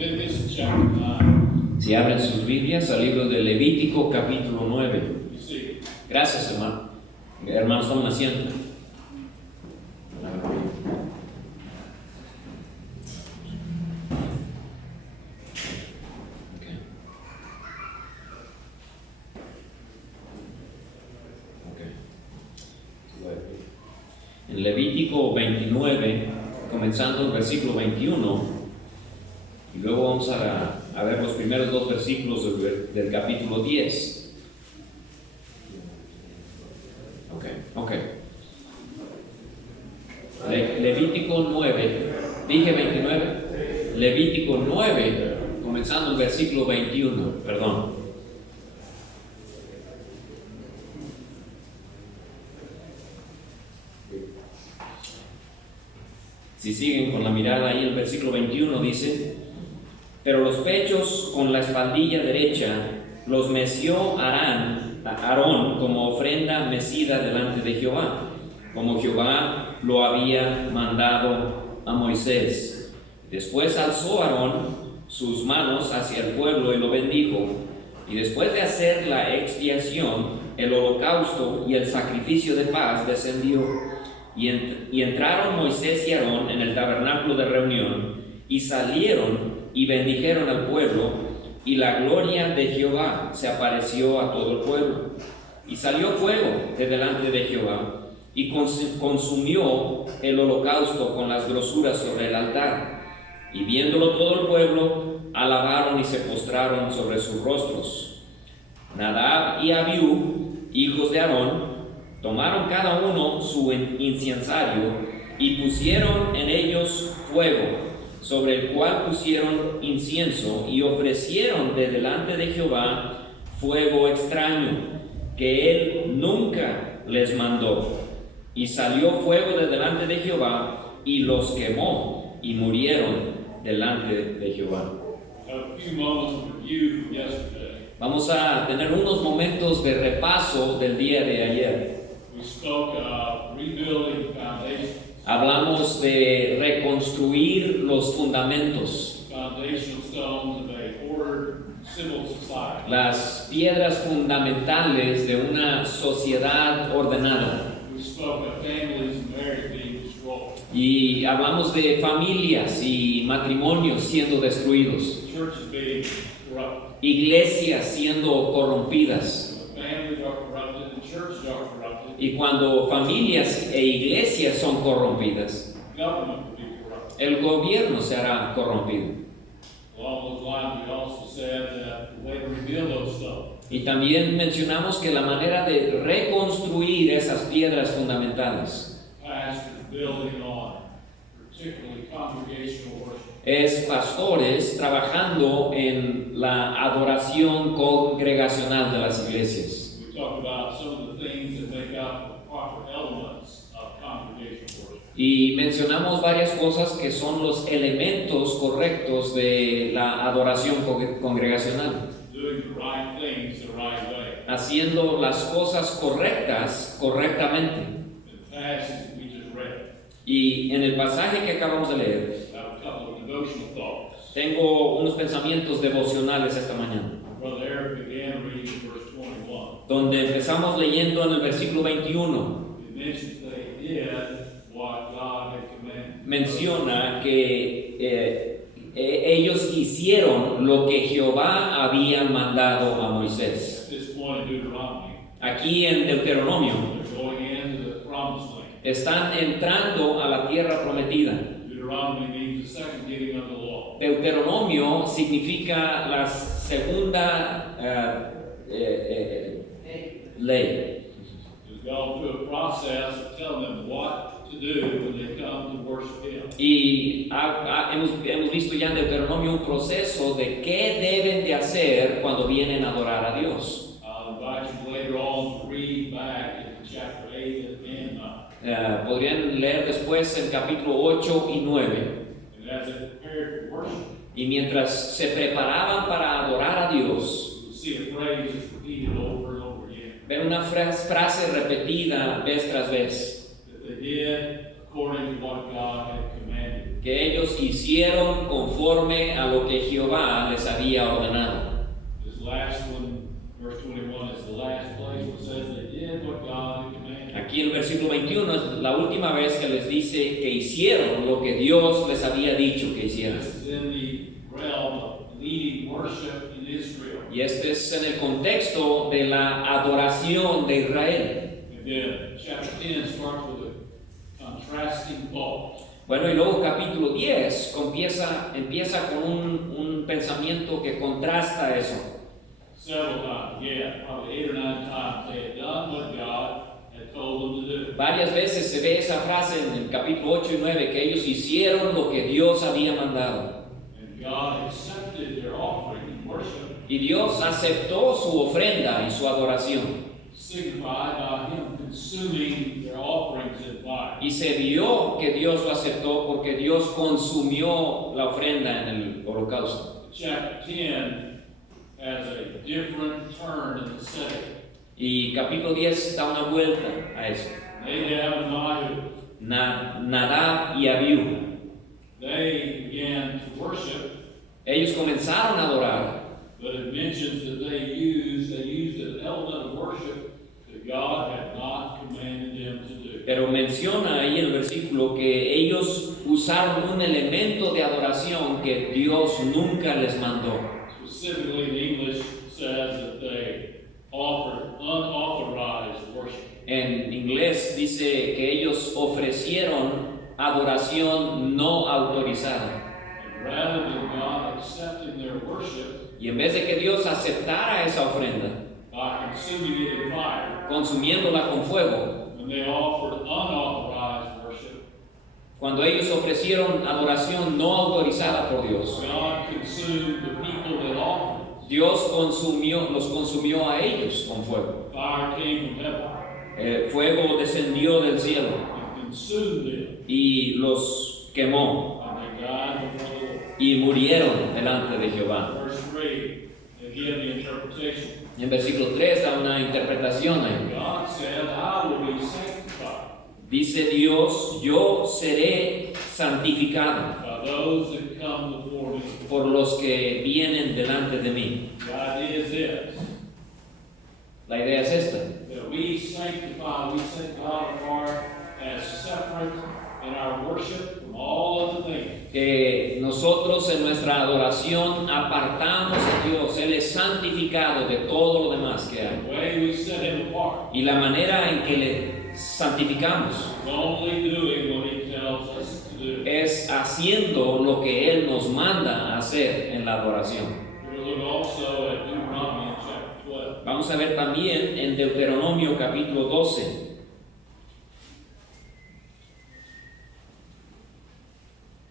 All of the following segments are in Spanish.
Leviticus chapter 9. Si abren sus Biblias al libro de Levítico capítulo 9. You see, Gracias, hermano. Hermanos, tomen asiento. En Levítico 29, comenzando el versículo 21, y luego vamos a ver los primeros dos versículos del capítulo 10. Ok. Levítico 9, dije 29. Levítico 9, comenzando el versículo 21, perdón. Si siguen con la mirada ahí, el versículo 21 dice: pero los pechos con la espaldilla derecha los meció Aarón como ofrenda mecida delante de Jehová, como Jehová lo había mandado a Moisés. Después alzó Aarón sus manos hacia el pueblo y lo bendijo, y después de hacer la expiación, el holocausto y el sacrificio de paz descendió. Y entraron Moisés y Aarón en el tabernáculo de reunión, y salieron y bendijeron al pueblo, y la gloria de Jehová se apareció a todo el pueblo. Y salió fuego de delante de Jehová, y consumió el holocausto con las grosuras sobre el altar. Y viéndolo todo el pueblo, alabaron y se postraron sobre sus rostros. Nadab y Abiú, hijos de Aarón, tomaron cada uno su incensario y pusieron en ellos fuego, sobre el cual pusieron incienso, y ofrecieron de delante de Jehová fuego extraño, que él nunca les mandó. Y salió fuego de delante de Jehová, y los quemó, y murieron delante de Jehová. a few moments of review from yesterday. Vamos a tener unos momentos de repaso del día de ayer. We spoke of rebuilding foundations, Hablamos de reconstruir los fundamentos, foundational stones of a ordered civil society. las piedras fundamentales de una sociedad ordenada. We spoke of families and marriage being destroyed, Y hablamos de familias y matrimonios siendo destruidos, churches being corrupted. iglesias siendo corrompidas. When families are corrupted and churches are corrupted, Y cuando familias e iglesias son corrompidas, government will be corrupted. el gobierno será corrompido. Along those lines, we also said that the way to rebuild those stones Y también mencionamos que la manera de reconstruir esas piedras fundamentales pastors building on, particularly congregational worship. es pastores trabajando en la adoración congregacional de las iglesias. We talked about some of the things that make up the proper elements of congregational worship. Y mencionamos varias cosas que son los elementos correctos de la adoración congregacional. Doing the right things the right way. Haciendo las cosas correctas correctamente. In the passage that we just read, Y en el pasaje que acabamos de leer, I have a couple of devotional thoughts. tengo unos pensamientos devocionales esta mañana, Brother Eric began reading verse 21. donde empezamos leyendo en el versículo 21. It mentions they did what God had commanded. Menciona que ellos hicieron lo que Jehová había mandado a Moisés. At this point in Deuteronomy, Aquí en Deuteronomio they're going into the promised land. están entrando a la tierra prometida. Deuteronomy means the second giving of the law. Deuteronomio significa la segunda ley. It's gone through a process of telling them what to do when they come to worship Him. Y hemos visto ya en Deuteronomio un proceso de qué deben de hacer cuando vienen a adorar a Dios. I'll invite you later on to read back in chapter 8 and 9. Podrían leer después el capítulo 8 y 9. And as they prepared for worship, Y mientras se preparaban para adorar a Dios, you'll see a phrase that's repeated over and over again. ver una frase repetida vez tras vez. That they did according to what God had commanded. que ellos hicieron conforme a lo que Jehová les había ordenado. This last one, verse 21, is the last place where it says they did what God had commanded. Aquí el versículo 21 es la última vez que les dice que hicieron lo que Dios les había dicho que hicieran. This is in the realm of leading worship in Israel. Y este es en el contexto de la adoración de Israel. And then chapter 10 starts with a contrasting thought. Bueno, y luego capítulo 10 empieza con un pensamiento que contrasta eso. Several times, yeah, probably 8 or 9 times, they had done what God had told them to do. Varias veces se ve esa frase en el capítulo 8 y 9, que ellos hicieron lo que Dios había mandado. And God accepted their offering in worship, Y Dios aceptó su ofrenda y su adoración. signified by Him consuming their offerings in fire. Y se vio que Dios lo aceptó porque Dios consumió la ofrenda en el holocausto. Chapter 10 has a different turn in the setting. Y capítulo 10 da una vuelta a eso. Nadab and Abihu, Nadab y Abiú, they began to worship, ellos comenzaron a adorar, but it mentions that they used an element of worship that God had not commanded them to do. pero menciona ahí el versículo que ellos usaron un elemento de adoración que Dios nunca les mandó. Specifically, the English says that they offered unauthorized worship. En inglés dice que ellos ofrecieron adoración no autorizada. And rather than God accepting their worship Y en vez de que Dios aceptara esa ofrenda, by consuming it in fire, consumiéndola con fuego, when they offered unauthorized worship, cuando ellos ofrecieron adoración no autorizada por Dios, God consumed the people that offered. Dios los consumió a ellos con fuego. Fire came from heaven Fuego descendió del cielo and consumed them, y los quemó and they died before the Lord. y murieron delante de Jehová. Verse 3, again the interpretation. En versículo 3 da una interpretación ahí. God said, I will be sanctified Dice Dios, yo seré santificado by those that come before me. por los que vienen delante de mí. The idea is this, La idea es esta, that we sanctify, we set God apart as separate in our worship from all other things. que nosotros en nuestra adoración apartamos a Dios, Él es santificado de todo lo demás que hay. The way we set Him apart Y la manera en que le santificamos is only doing what He tells us to do. es haciendo lo que Él nos manda a hacer en la adoración. We're going to look also at Deuteronomy in chapter 12. Vamos a ver también en Deuteronomio capítulo 12.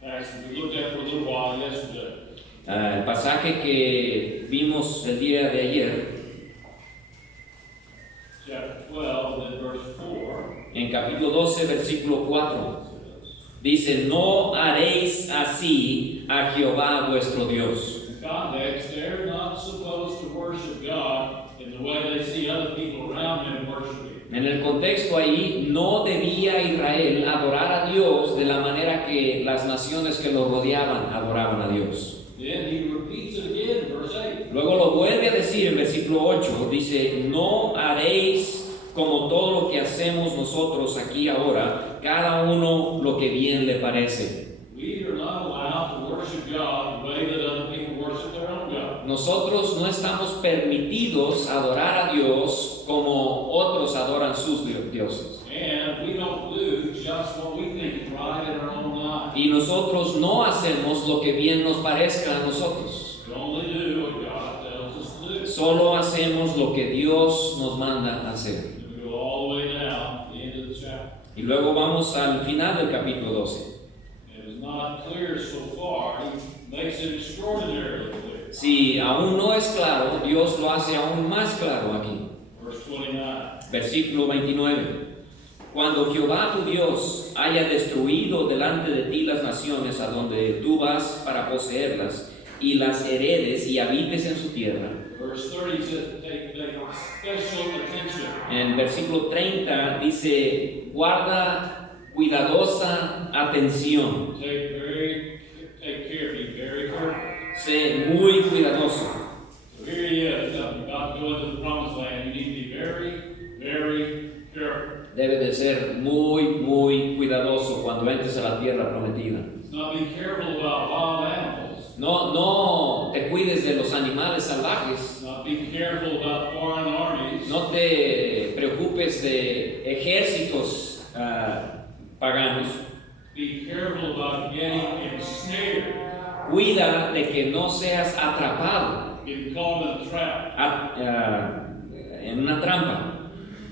Actually, we looked at for a little while yesterday. El pasaje que vimos el día de ayer, Chapter 12, and then verse 4. en capítulo 12, versículo 4, dice, no haréis así a Jehová vuestro Dios. In context, they're not supposed to worship God in the way they see other people around them worshiping. En el contexto ahí, no debía Israel adorar a Dios de la manera que las naciones que lo rodeaban adoraban a Dios. Then he repeats it again in verse 8. Luego lo vuelve a decir en versículo 8, dice, no haréis como todo lo que hacemos nosotros aquí ahora, cada uno lo que bien le parece. We are not allowed to worship God the way that other people worship their own God. Nosotros no estamos permitidos adorar a Dios como otros adoran sus dioses. And we don't do just what we think is right in our own life. Y nosotros no hacemos lo que bien nos parezca a nosotros. We only do what God tells us to do. Solo hacemos lo que Dios nos manda hacer. And we go all the way down to the end of the chapter. Y luego vamos al final del capítulo 12. It is not clear so far. He makes it extraordinarily clear. Si aún no es claro, Dios lo hace aún más claro aquí. Verse 29. Versículo 29. Cuando Jehová tu Dios haya destruido delante de ti las naciones a donde tú vas para poseerlas, y las heredes y habites en su tierra. Verse 30 says take special attention. En el versículo 30 dice, guarda cuidadosa atención. Take very muy cuidadoso. So here he is, about to go into the promised land. You need to be very, very careful. Debe de ser muy cuidadoso cuando entres a la tierra prometida. Let's not be careful about wild animals. No te cuides de los animales salvajes. Let's not be careful about foreign armies. No te preocupes de ejércitos paganos. Be careful about getting ensnared, Cuida de que no seas atrapado getting caught in a trap. en una trampa.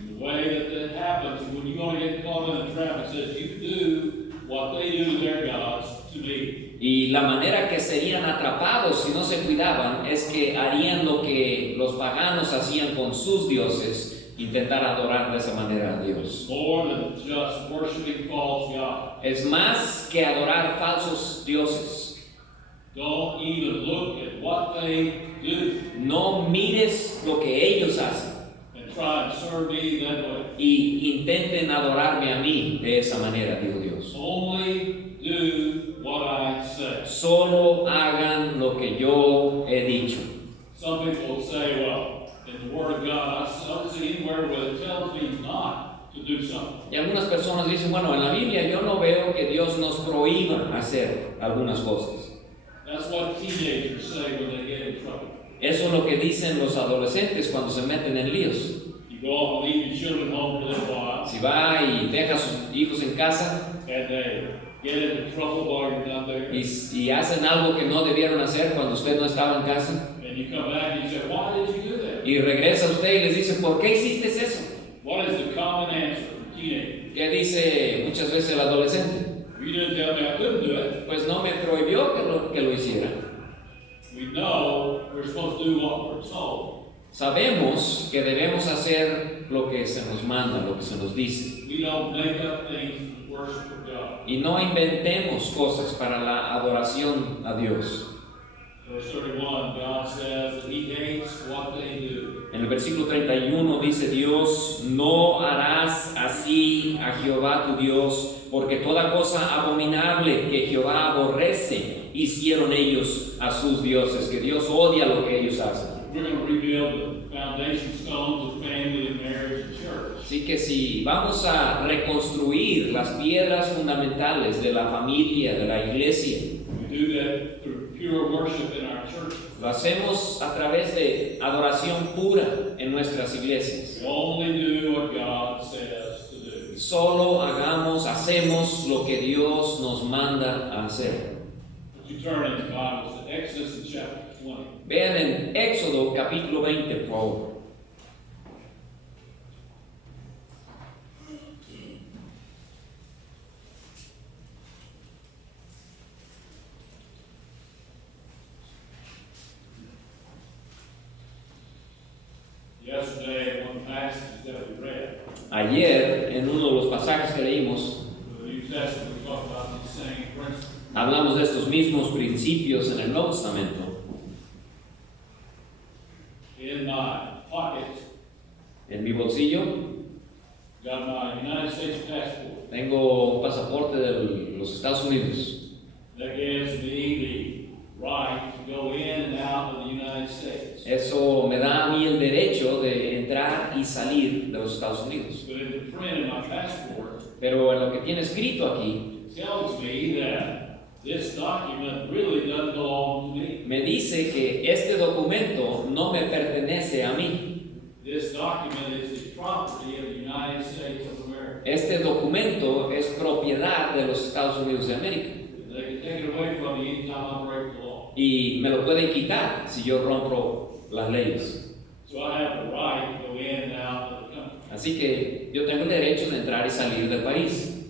The way that happens, when you're going to get caught in a trap, it says you do what they do to their gods to me. Y la manera que serían atrapados si no se cuidaban es que harían lo que los paganos hacían con sus dioses, intentar adorar de esa manera a Dios. More than just worshiping false gods. Es más que adorar falsos dioses. Don't even look at what they do No mires lo que ellos hacen and try and serve me that way. y intenten adorarme a mí de esa manera, dijo Dios. Only do what I say. Solo hagan lo que yo he dicho. Some people will say, well, in the Word of God, I don't see anywhere where it tells me not to do something. Y algunas personas dicen, bueno, en la Biblia yo no veo que Dios nos prohíba hacer algunas cosas. That's what teenagers say when they get in trouble. Eso es lo que dicen los adolescentes cuando se meten en líos. You go off and leave your children home for a little while, Si va y deja a sus hijos en casa and they get into trouble while you're not there, y hacen algo que no debieron hacer cuando usted no estaba en casa, and you come back and you say, why did you do that? y regresa usted y les dice, ¿por qué hiciste eso? What is the common answer from teenagers? ¿Qué dice muchas veces el adolescente? You didn't tell me I couldn't do it. Pues no me prohibió que lo hiciera. We know we're supposed to do what we're told. Sabemos que debemos hacer lo que se nos manda, lo que se nos dice. We don't make up things for the worship of God. Y no inventemos cosas para la adoración a Dios. Verse 31, God says that He hates what they do. En el versículo 31 dice Dios, no harás así a Jehová tu Dios, porque toda cosa abominable que Jehová aborrece, hicieron ellos a sus dioses, que Dios odia lo que ellos hacen. We're going to rebuild the foundation stones of family and marriage and church. Así que si vamos a reconstruir las piedras fundamentales de la familia, de la iglesia, We do that through pure worship in our church. lo hacemos a través de adoración pura en nuestras iglesias. We only do what God says to do. Solo hacemos lo que Dios nos manda a hacer. Would you turn in the Bibles to Exodus in chapter 20? Vean en Éxodo capítulo 20, por favor. Yesterday, one passage that we read, Ayer, en uno de los pasajes que leímos, the New Testament, we talked about these same principles. hablamos de estos mismos principios en el Nuevo Testamento. In my pocket, En mi bolsillo got my United States passport. tengo un pasaporte de los Estados Unidos. That gives me the right to go in and out of the United States. Eso me da a mí el derecho de entrar y salir de los Estados Unidos. But in the print in my passport, Pero en lo que tiene escrito aquí, it tells me that this document really doesn't belong to me. me dice que este documento no me pertenece a mí. This document is the property of the United States of America. Este documento es propiedad de los Estados Unidos de América. They can take it away from me anytime I break the law. Y me lo pueden quitar si yo rompo las leyes. So I have the right to go in and out of the country. Así que yo tengo el derecho de entrar y salir del país.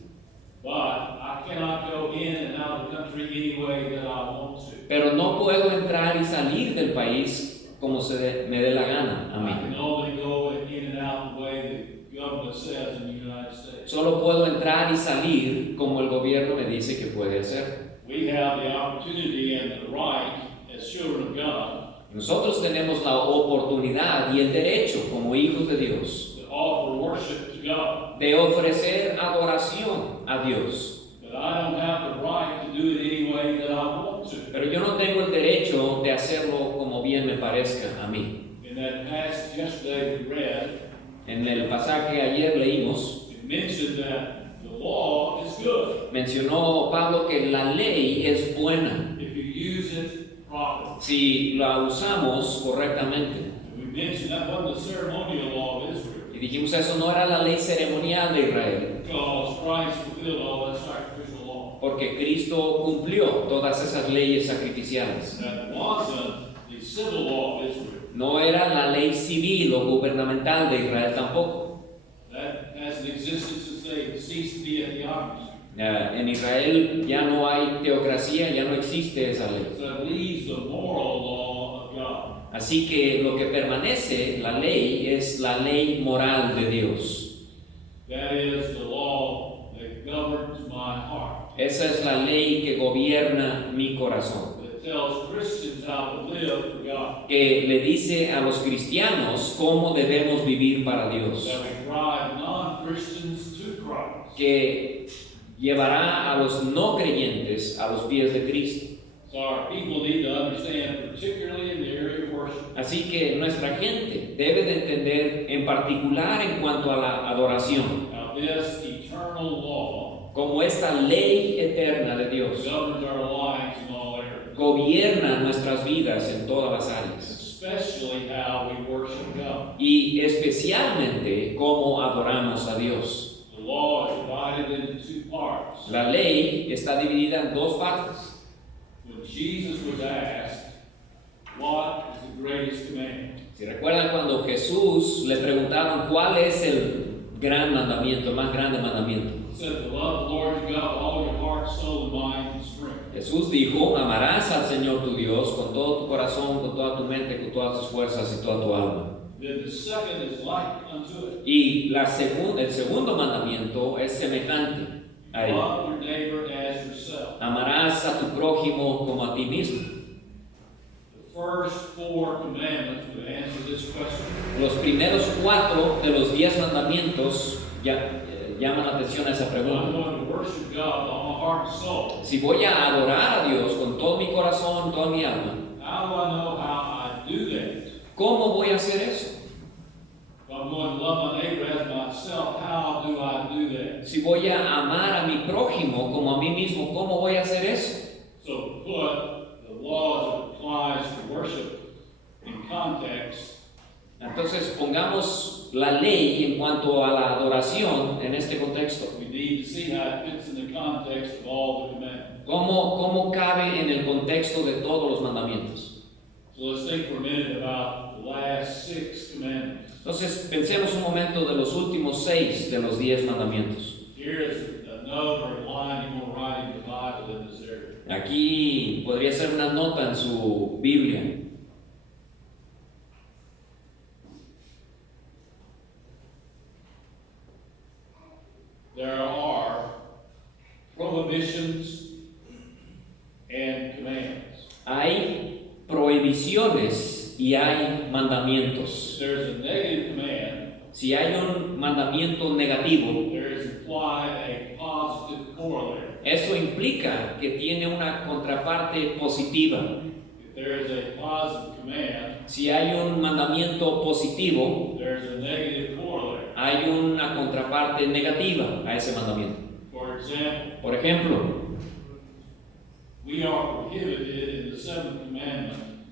But I cannot go in and out of the country any way that I want to. Pero no puedo entrar y salir del país como me dé la gana a I mí. can only go in and out the way the government says in the United States. Solo puedo entrar y salir como el gobierno me dice que puede hacer. We have the opportunity and the right as children of God Nosotros tenemos la oportunidad y el derecho como hijos de Dios to offer worship to God. de ofrecer adoración a Dios. But I don't have the right to do it any way that I want to. Pero yo yo no tengo el derecho de hacerlo como bien me parezca a mí. In that passage yesterday we read, En el pasaje ayer leímos, it mentioned that the law is good mencionó Pablo que la ley es buena if you use it properly. si la usamos correctamente. And we mentioned that wasn't the ceremonial law of Israel, Y dijimos, eso no era la ley ceremonial de Israel, because Christ fulfilled all that sacrificial law. porque Cristo cumplió todas esas leyes sacrificiales. That wasn't the civil law of Israel. No era la ley civil o gubernamental de Israel tampoco. That hasn't existed since they ceased to be a theocracy. En Israel ya no hay teocracia, ya no existe esa ley. So it leaves the moral law of God. Así que lo que permanece, la ley, es la ley moral de Dios. That is the law that governs my heart. Esa es la ley que gobierna mi corazón, That tells Christians how to live for God. que le dice a los cristianos cómo debemos vivir para Dios, That will drive non-Christians to Christ. que llevará a los no creyentes a los pies de Cristo. So our people need to understand, particularly in the area of worship, Así que nuestra gente debe de entender, en particular en cuanto a la adoración, how this eternal law como esta ley eterna de Dios governs our lives in all areas, gobierna nuestras vidas en todas las áreas, especially how we worship God. y especialmente cómo adoramos a Dios. The law is divided into two parts. La ley está dividida en dos partes. When Jesus was asked, what is the greatest command? Si recuerdan cuando Jesús le preguntaron cuál es el gran mandamiento, el más grande mandamiento, He said, to love the Lord your God with all your heart, soul, and mind, and strength. Jesús dijo, amarás al Señor tu Dios con todo tu corazón, con toda tu mente, con todas tus fuerzas y toda tu alma. Then the second is like unto it. Y el segundo mandamiento es semejante a él. Love your neighbor as yourself. Amarás a tu prójimo como a ti mismo. The first four commandments would answer this question. Los primeros 4 de los 10 mandamientos llaman la atención a esa I'm pregunta. going to worship God with all my heart and soul. Si voy a adorar a Dios con todo mi corazón, toda mi alma, How do I know how I do that? ¿cómo voy a hacer eso? If I'm going to love my neighbor as myself, how do I do that? Si voy a amar a mi prójimo como a mí mismo, ¿cómo voy a hacer eso? So put the laws that applies to worship in context. Entonces pongamos la ley en cuanto a la adoración en este contexto. We need to see how it fits in the context of all the commandments. ¿Cómo cabe en el contexto de todos los mandamientos? So let's think for a minute about the last 6 commandments. Entonces pensemos un momento de los últimos 6 de los 10 mandamientos. Here is a note or a line you want to write in the Bible in this area. Aquí podría ser una nota en su Biblia. There are prohibitions and commands. Hay prohibiciones y hay mandamientos. There's a negative command. Si hay un mandamiento negativo, There is implied a positive corollary. eso implica que tiene una contraparte positiva. If there is a positive command, Si hay un mandamiento positivo, there is a negative corollary. hay una contraparte negativa a ese mandamiento. For example, Por ejemplo, we are prohibited in the 7th commandment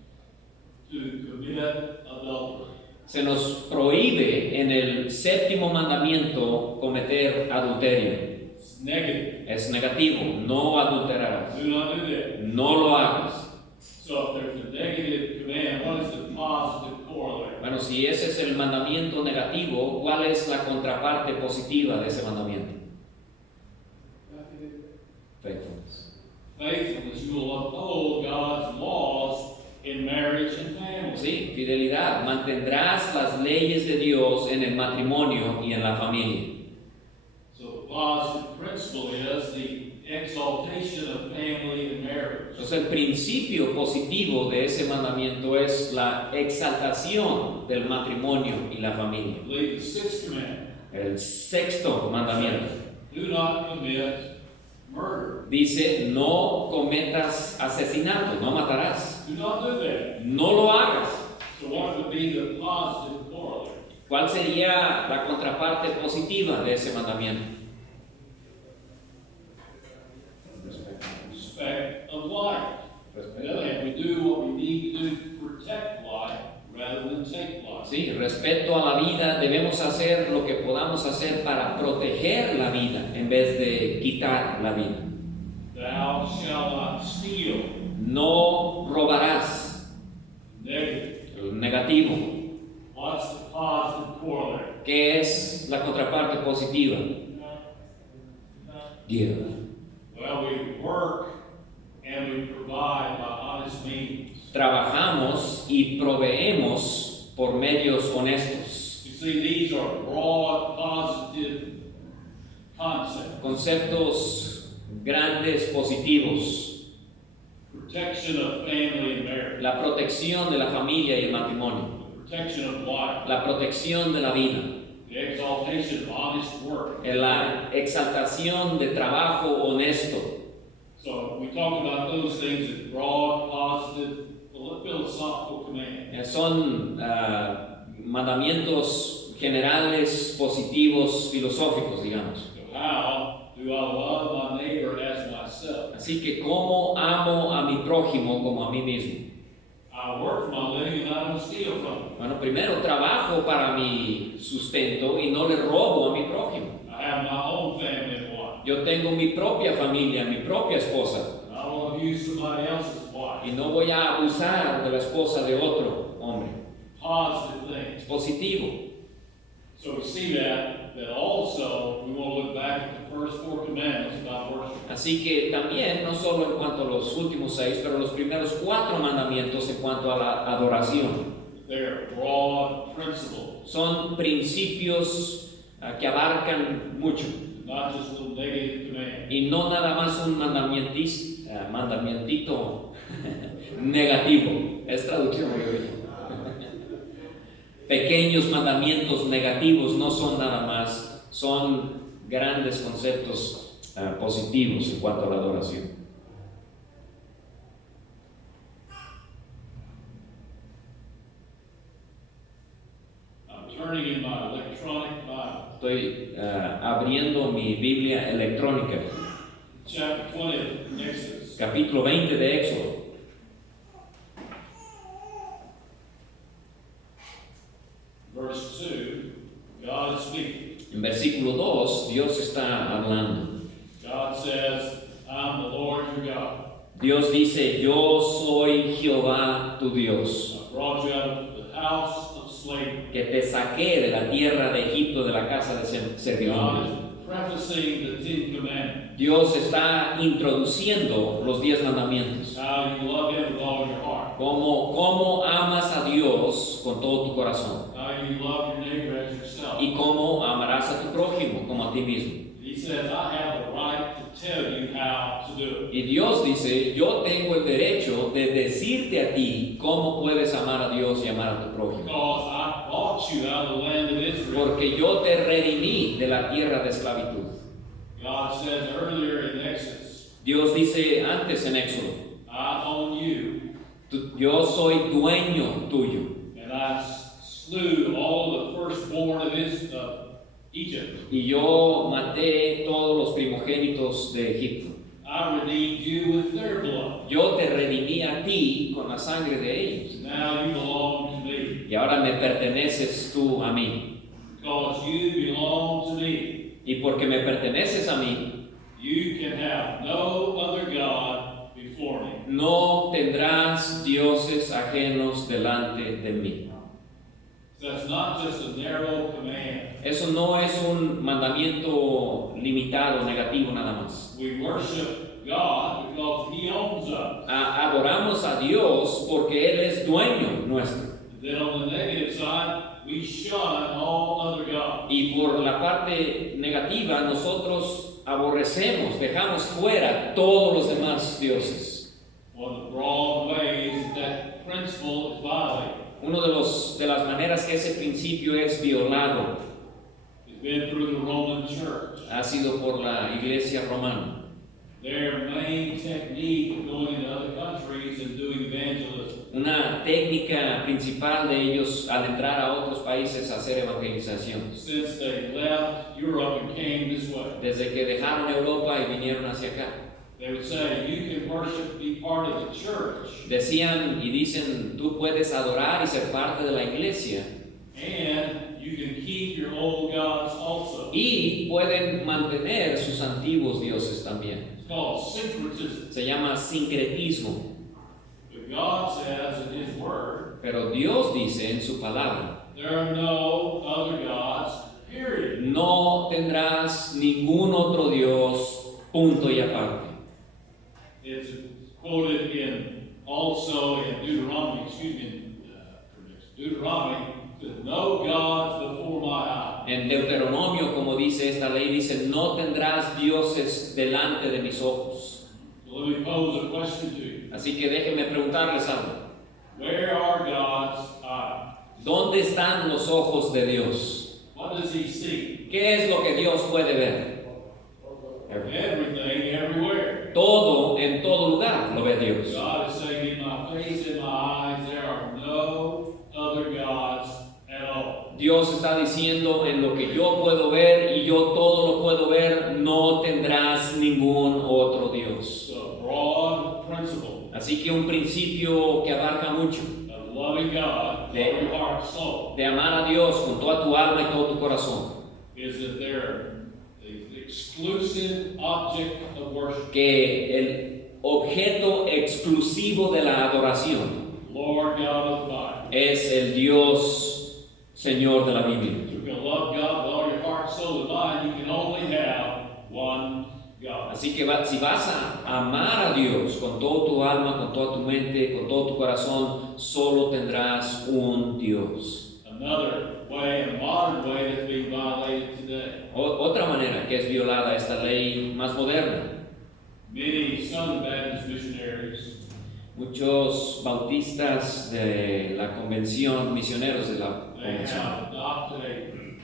to commit adultery. se nos prohíbe en el 7º mandamiento cometer adulterio. It's negative. Es negativo, no adulterarás, Do not do that. no lo hagas. So if there's a negative command, what is the positive corollary? Bueno, si ese es el mandamiento negativo, ¿cuál es la contraparte positiva de ese mandamiento? Faithfulness. Faithfulness, you will uphold God's laws in marriage and family. Sí, fidelidad. Mantendrás las leyes de Dios en el matrimonio y en la familia. So the positive principle is the exaltation of family and marriage. Entonces el principio positivo de ese mandamiento es la exaltación del matrimonio y la familia. I believe the 6th commandment. El 6º mandamiento. Do not commit murder. Dice, no cometas asesinato, no matarás. Do not do that. No lo hagas. So what would be the positive corollary? ¿Cuál sería la contraparte positiva de ese mandamiento? Respect of life. On the other hand, we do what we need to do to protect life rather than take life. Sí, respeto a la vida, debemos hacer lo que podamos hacer para proteger la vida en vez de quitar la vida. Thou shalt not steal. No robarás. Negative. El negativo. What's the positive corollary? ¿Qué es la contraparte positiva? Give. Well, we work and we provide by honest means. Trabajamos y proveemos por medios honestos. You see, these are broad, positive concepts. Conceptos grandes, positivos. Protection of family and marriage. La protección de la familia y el matrimonio. Protection of life. La protección de la vida. The exaltation of honest work. La exaltación de trabajo honesto. So we talk about those things as broad, positive, philosophical commands. Son mandamientos generales, positivos, filosóficos, digamos. So how do I love my neighbor as myself? Así que, ¿cómo amo a mi prójimo como a mí mismo? I work for my living and I don't steal from him. Bueno, primero trabajo para mi sustento y no le robo a mi prójimo. I have my own family and wife. Yo tengo mi propia familia, mi propia esposa, And I will abuse somebody else's wife. y no voy a abusar de la esposa de otro hombre. Positive Es things. positivo. So we see that also we want to look back at the first four commandments about worship. Así que también, no solo en cuanto a los últimos 6, pero los primeros 4 mandamientos en cuanto a la adoración. They're broad principles, Son principios que abarcan mucho. not just little negative commands. Y no nada más un mandamientito negativo. Es traducción, yo. Pequeños mandamientos negativos no son nada más, son grandes conceptos positivos en cuanto a la adoración. I'm turning in my electronic Bible. Estoy abriendo mi Biblia electrónica, Chapter 20 of Exodus. capítulo 20 de Éxodo. Verse 2, God is speaking. En versículo 2, Dios está hablando. God says, I'm the Lord your God. Dios dice, yo soy Jehová tu Dios, I brought you out of the house of slavery. que te saqué de la tierra de Egipto, de la casa de God servidumbre. is prefacing the Ten Commandments. Dios está introduciendo los 10 mandamientos. How you love Him with all your heart. Cómo amas a Dios con todo tu corazón. How you love your neighbor as yourself. Y cómo amarás a tu prójimo como a ti mismo. He says, I have the right to tell you how to do it. Y Dios dice, yo tengo el derecho de decirte a ti cómo puedes amar a Dios y amar a tu prójimo. Because I bought you out of the land of Israel. Porque yo te redimí de la tierra de esclavitud. God says earlier in Exodus, Dios dice antes en Éxodo, I own you, yo soy dueño tuyo. and I slew all the firstborn of Egypt. Y yo maté todos los primogénitos de Egipto. I redeemed you with their blood. Yo te redimí a ti con la sangre de ellos. Now you belong to me. Y ahora me perteneces tú a mí. Because you belong to me. Y porque me perteneces a mí, You can have no other God before me. no tendrás dioses ajenos delante de mí. That's not just a narrow command. Eso no es un mandamiento limitado, negativo nada más. We worship God because He owns us. Adoramos a Dios porque Él es dueño nuestro. And then on the negative side, we shun all other gods. Y por la parte negativa, nosotros aborrecemos, dejamos fuera todos los demás dioses. One of the broad ways that principle is violated Una de las maneras que ese principio es violado has been through the Roman Church. ha sido por la iglesia romana. their main technique of going into other countries and doing evangelism. Una técnica principal de ellos al entrar a otros países a hacer evangelización. Since they left Europe and came this way, Desde que dejaron Europa y vinieron hacia acá, they would say, you can worship, be part of the church, decían y dicen, tú puedes adorar y ser parte de la iglesia and you can keep your old gods also. y pueden mantener sus antiguos dioses también. It's called syncretism. Se llama sincretismo. But God says in His Word, Pero Dios dice en su palabra, there are no other gods, period. no tendrás ningún otro Dios, punto y aparte. It's quoted also in Deuteronomy, Deuteronomy, says, no gods before my eyes. En Deuteronomio, como dice esta ley, dice, no tendrás dioses delante de mis ojos. So let me pose a question to you. Así que déjenme preguntarles algo. Where are God's eyes? ¿Dónde están los ojos de Dios? What does He see? ¿Qué es lo que Dios puede ver? Everything, everywhere. Todo, en todo lugar lo ve Dios. God is saying, in my face, in my eyes, there are no other gods at all. Dios está diciendo, en lo que yo puedo ver y yo todo lo puedo ver, no tendrás ningún otro Dios. It's a broad principle Así que un principio que abarca mucho, of loving God with all your heart and soul de amar a Dios con toda tu alma y todo tu corazón, is that they're the exclusive object of worship. que el objeto exclusivo de la adoración Lord God of the Bible. es el Dios Señor de la Biblia. If you're going to love God with all your heart, soul, and mind, you can only have one God. Así que si vas a amar a Dios con toda tu alma, con toda tu mente, con todo tu corazón, solo tendrás un Dios. Another way, a modern way that's being violated today. Otra manera que es violada esta ley más moderna. Many Southern Baptist missionaries Muchos bautistas de la convención, misioneros de la they convención, have adopted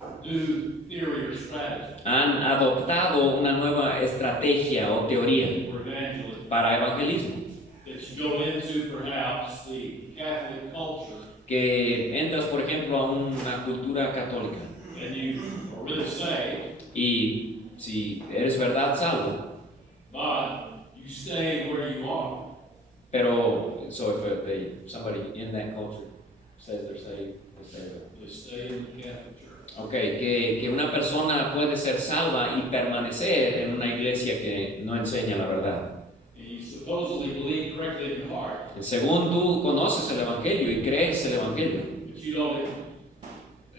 a new theory or strategy han adoptado una nueva estrategia o teoría for evangelism para evangelismo, that you go into perhaps the Catholic culture que entras, por ejemplo, a una cultura católica and you are really saved, y si eres verdad salvo, but you stay where you are. pero so if somebody in that culture says they're saved, they stay there. They stay in the Catholic Church. Okay, que una persona puede ser salva y permanecer en una iglesia que no enseña la verdad. And you supposedly believe correctly in your heart, Según tú conoces el Evangelio y crees el Evangelio, but you don't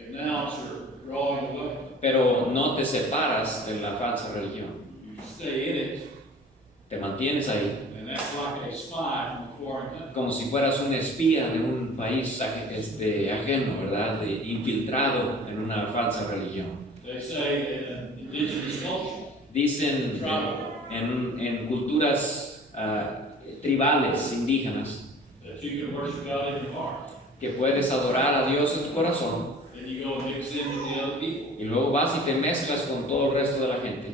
announce or drawing away. pero no te separas de la falsa religión. You stay in it, Te mantienes ahí, and that's like a spy from a foreign country. como si fueras un espía de un país ajeno, ¿verdad? Infiltrado en una falsa religión. They say that in indigenous culture, Dicen en culturas tribales, indígenas, that you can worship God in your heart. que puedes adorar a Dios en tu corazón Then you go and mix in with the other people, y luego vas y te mezclas con todo el resto de la gente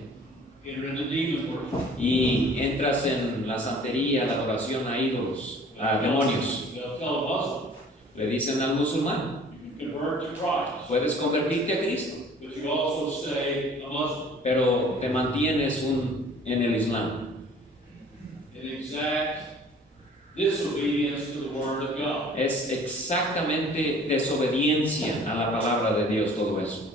enter into demon worship. y entras en la santería, la adoración a ídolos, a demonios. They'll tell a Muslim, Le dicen al musulmán, you can convert to Christ, puedes convertirte a Cristo, but you also stay a Muslim. pero te mantienes en el Islam. In exact disobedience to the Word of God. Es exactamente desobediencia a la palabra de Dios todo eso.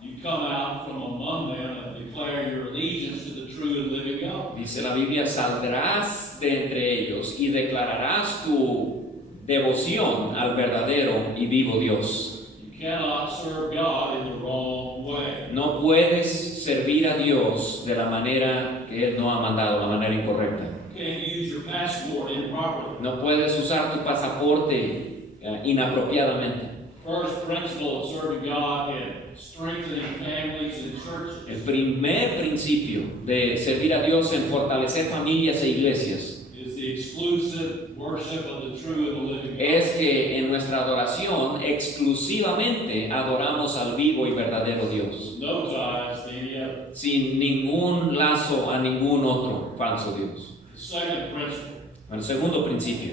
You come out from among them and declare your allegiance to the true and living God. Dice la Biblia, saldrás de entre ellos y declararás tu devoción al verdadero y vivo Dios. You cannot serve God in the wrong way. No puedes servir a Dios de la manera que Él no ha mandado, la manera incorrecta. You can't use your passport improperly. No puedes usar tu pasaporte inapropiadamente. First principle of serving God in strengthening families and churches El primer principio de servir a Dios en fortalecer familias e iglesias is the exclusive worship of the true and the living God. es que en nuestra adoración exclusivamente adoramos al vivo y verdadero Dios. No ties to any other. sin ningún lazo a ningún otro falso Dios. The second principle El segundo principio,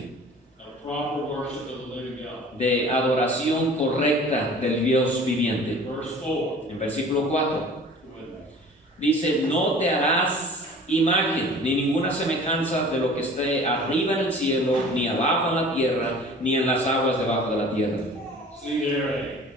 of proper worship of the living God. de adoración correcta del Dios viviente. Verse 4. En versículo 4 With me. dice, no te harás imagen ni ninguna semejanza de lo que esté arriba en el cielo, ni abajo en la tierra, ni en las aguas debajo de la tierra. See there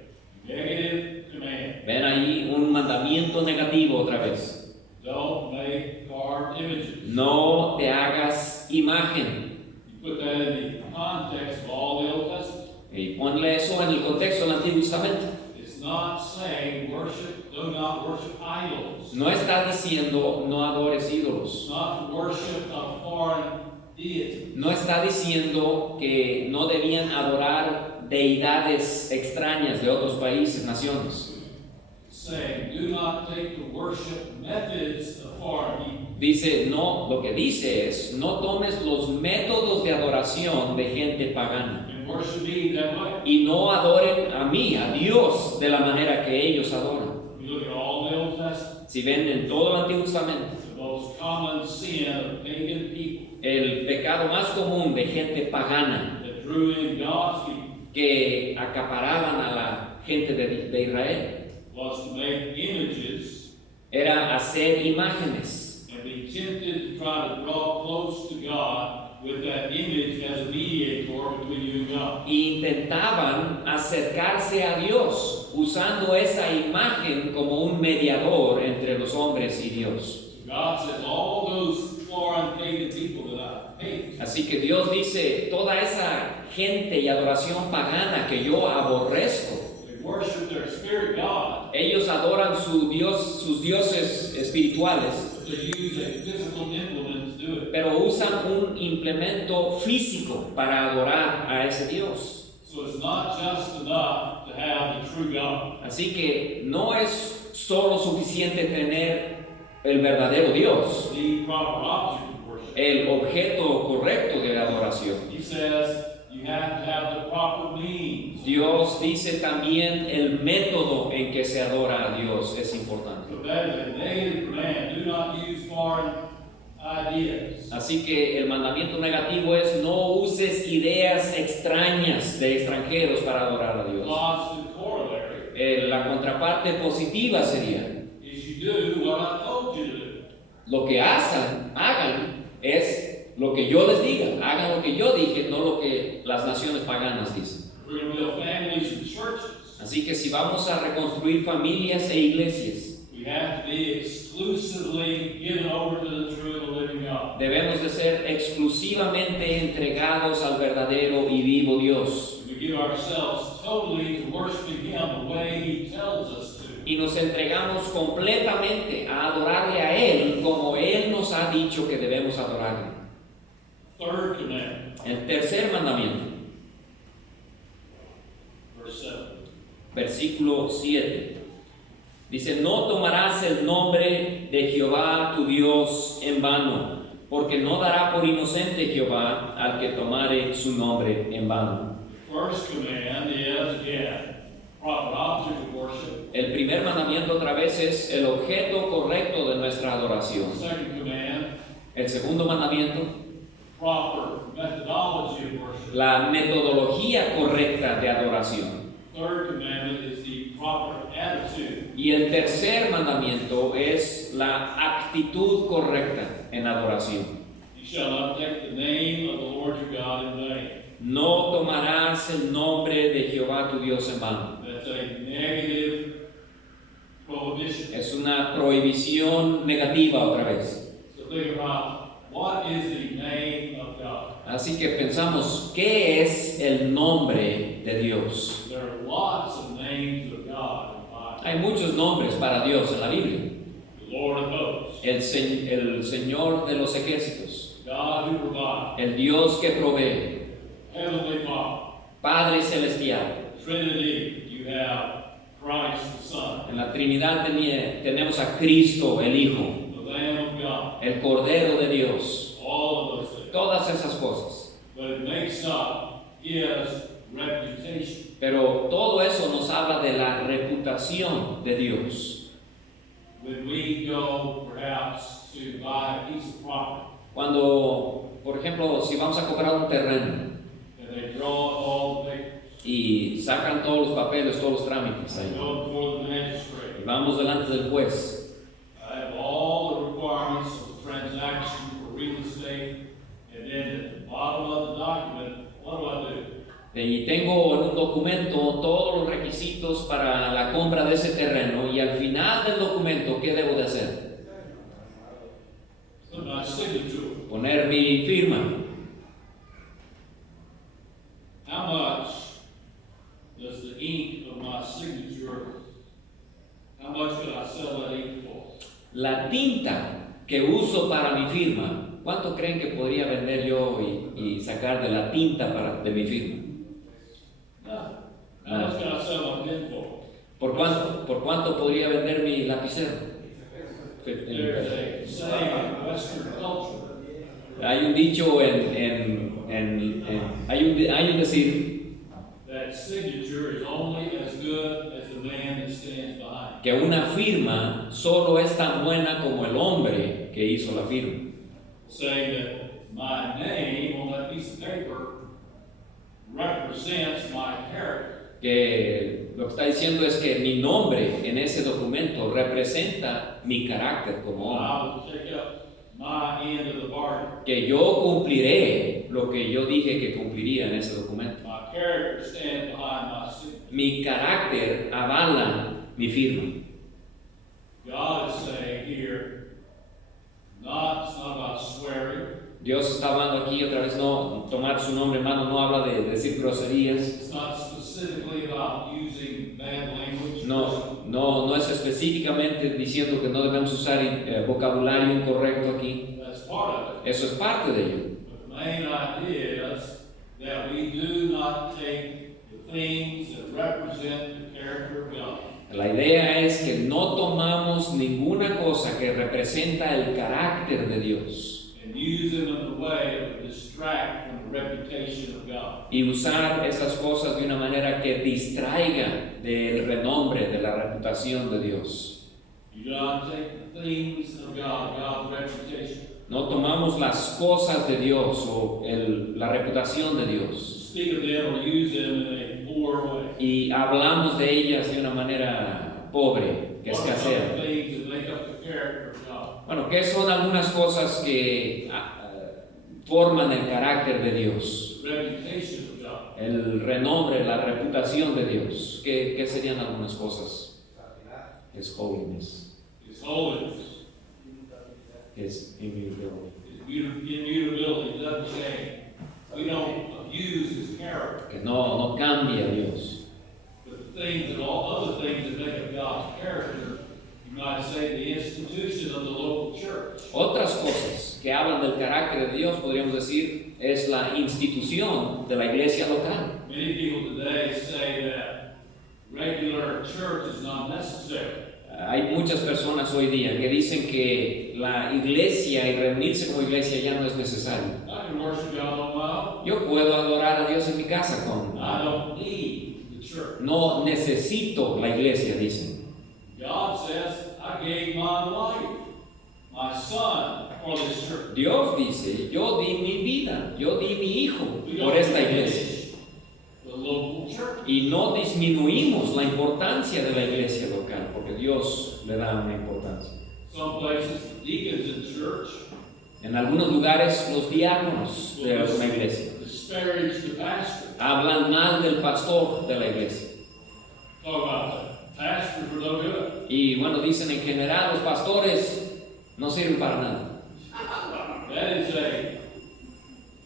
a negative command. Ven ahí un mandamiento negativo otra vez. Don't make carved images. No te hagas imagen. You put that in the context of all the Old Testament. Y ponle eso en el contexto del Antiguo Testamento. It's not saying worship, do not worship idols. No está diciendo no adores It's ídolos. not worship of foreign deities. No está diciendo que no debían adorar deidades extrañas de otros países, naciones. It's saying do not take the worship methods of foreign people. Dice, no, lo que dice es, no tomes los métodos de adoración de gente pagana. And worship me that way. Y no adoren a mí, a Dios, de la manera que ellos adoran. You look at all the Old Testament, Si ven en todo el Antiguo Testamento, the most common sin of pagan people el pecado más común de gente pagana that drew in God's people que acaparaban a la gente de Israel was to make images era hacer imágenes and be tempted to try to draw close to God with that image as a mediator between you and God. e intentaban acercarse a Dios usando esa imagen como un mediador entre los hombres y Dios. God says all those foreign pagan people that I hate, Así que Dios dice, toda esa gente y adoración pagana que yo aborrezco, they worship their spirit God, ellos adoran sus dioses espirituales, but they use a physical implement to do it. pero usan un implemento físico para adorar a ese Dios. So it's not just enough to have the true God. Así que no es solo suficiente tener el verdadero Dios, The proper object of worship. el objeto correcto de adoración. He says you have to have the proper means. Dios dice también el método en que se adora a Dios es importante. So that is a negative command. Do not use foreign ideas. Así que el mandamiento negativo es no uses ideas extrañas de extranjeros para adorar a Dios. Constant corollary La contraparte positiva sería, is you do what I told you to do. lo que hagan es lo que yo les diga, hagan lo que yo dije, no lo que las naciones paganas dicen. We're going to build families and churches. Así que si vamos a reconstruir familias e iglesias, We have to be exclusively given over to the true and the living God. debemos de ser exclusivamente entregados al verdadero y vivo Dios. We give ourselves totally to worshiping Him the way He tells us to. Y nos entregamos completamente a adorarle a Él como Él nos ha dicho que debemos adorarle. Third commandment, El tercer mandamiento, verse 7. versículo 7. Dice, no tomarás el nombre de Jehová tu Dios en vano, porque no dará por inocente Jehová al que tomare su nombre en vano. First command is, again, proper object of worship. El primer mandamiento otra vez es el objeto correcto de nuestra adoración. Second command, El segundo mandamiento, proper methodology of worship. la metodología correcta de adoración. Third commandment is the proper attitude. Y el tercer mandamiento es la actitud correcta en adoración. You shall not take the name of the Lord your God in vain. No tomarás el nombre de Jehová tu Dios en vano. That's a negative prohibition. Es una prohibición negativa otra vez. So think about what is the name of God. Así que pensamos, ¿qué es el nombre de Dios? There are lots of names of God in the Bible. Hay muchos nombres para Dios en la Biblia. The Lord of hosts, El Señor de los ejércitos, God who provides, el Dios que provee, Heavenly Father, Padre celestial. Trinity, you have Christ the Son, En la Trinidad tenemos a Cristo el Hijo, the Lamb of God, el Cordero de Dios, all of those things. todas esas cosas. But it makes up His reputation. Pero todo eso nos habla de la reputación de Dios. when we go perhaps to buy a piece of property Cuando, por ejemplo, si vamos a comprar un terreno and they draw all the papers, y sacan todos los papeles, todos los trámites they ahí, go before the magistrate. y vamos delante del juez, I have all the requirements of the transaction for real estate, and then at the bottom of the document, what do? y tengo en un documento todos los requisitos para la compra de ese terreno, y al final del documento, ¿qué debo de hacer? Put my signature. Poner mi firma. How much does the ink of my signature, how much could I sell that ink for? La tinta que uso para mi firma, ¿cuánto creen que podría vender yo y sacar de la tinta de mi firma? Nothing. How much could I sell my pen for? ¿Por cuánto podría vender mi lapicero? There's a saying in Western culture, Hay un dicho hay un decir that signature is only as good as the man that stands behind. que una firma solo es tan buena como el hombre que hizo la firma. Saying that my name on that piece of paper represents my character. Que lo que está diciendo es que mi nombre en ese documento representa mi carácter como hombre. I will take up my end of the bargain. Que yo cumpliré lo que yo dije que cumpliría en ese documento. My character stands behind my signature. Mi carácter avala mi firma. God is saying here, it's not about swearing. Dios está hablando aquí otra vez, no tomar su nombre en mano, no habla de decir groserías, It's not specifically about using bad language. no es específicamente diciendo que no debemos usar vocabulario incorrecto aquí. That's part of it. Eso es parte de ello. But the main idea is that we do not take the things that represent the character of God La idea es que no tomamos ninguna cosa que representa el carácter de Dios and use them in a way that would distract from the reputation of God. y usar esas cosas de una manera que distraiga del renombre, de la reputación de Dios. You do not take the things of God, God's reputation, No tomamos las cosas de Dios o la reputación de Dios speak of them or use them in a poor way. y hablamos de ellas de una manera pobre, que What are escasea. the things that make up the character of God? Bueno, ¿qué son algunas cosas que forman el carácter de Dios? The reputation of God. El renombre, la reputación de Dios. ¿Qué serían algunas cosas? His holiness, His holiness, His immutability. His immutability, doesn't change. We don't abuse His character. Que no cambia Dios. But the things that all other things that make up God's character, you might say the institution of the local church. Otras cosas que hablan del carácter de Dios, podríamos decir, es la institución de la iglesia local. Many people today say that regular church is not necessary. Hay muchas personas hoy día que dicen que la iglesia y reunirse como iglesia ya no es necesario. I can worship God on my own. Yo puedo adorar a Dios en mi casa I don't need the church. No necesito la iglesia, dicen. God says, I gave my life, my son, for this church. Dios dice, yo di mi vida, yo di mi hijo We por don't esta iglesia. diminish the local church. Y no disminuimos la importancia de la iglesia local, porque Dios le da una importancia. Some places, the deacons in church En algunos lugares los diáconos de una iglesia disparage the pastor. hablan mal del pastor de la iglesia. Talk about that. Pastors were no good. Y bueno, dicen en general los pastores no sirven para nada. That is a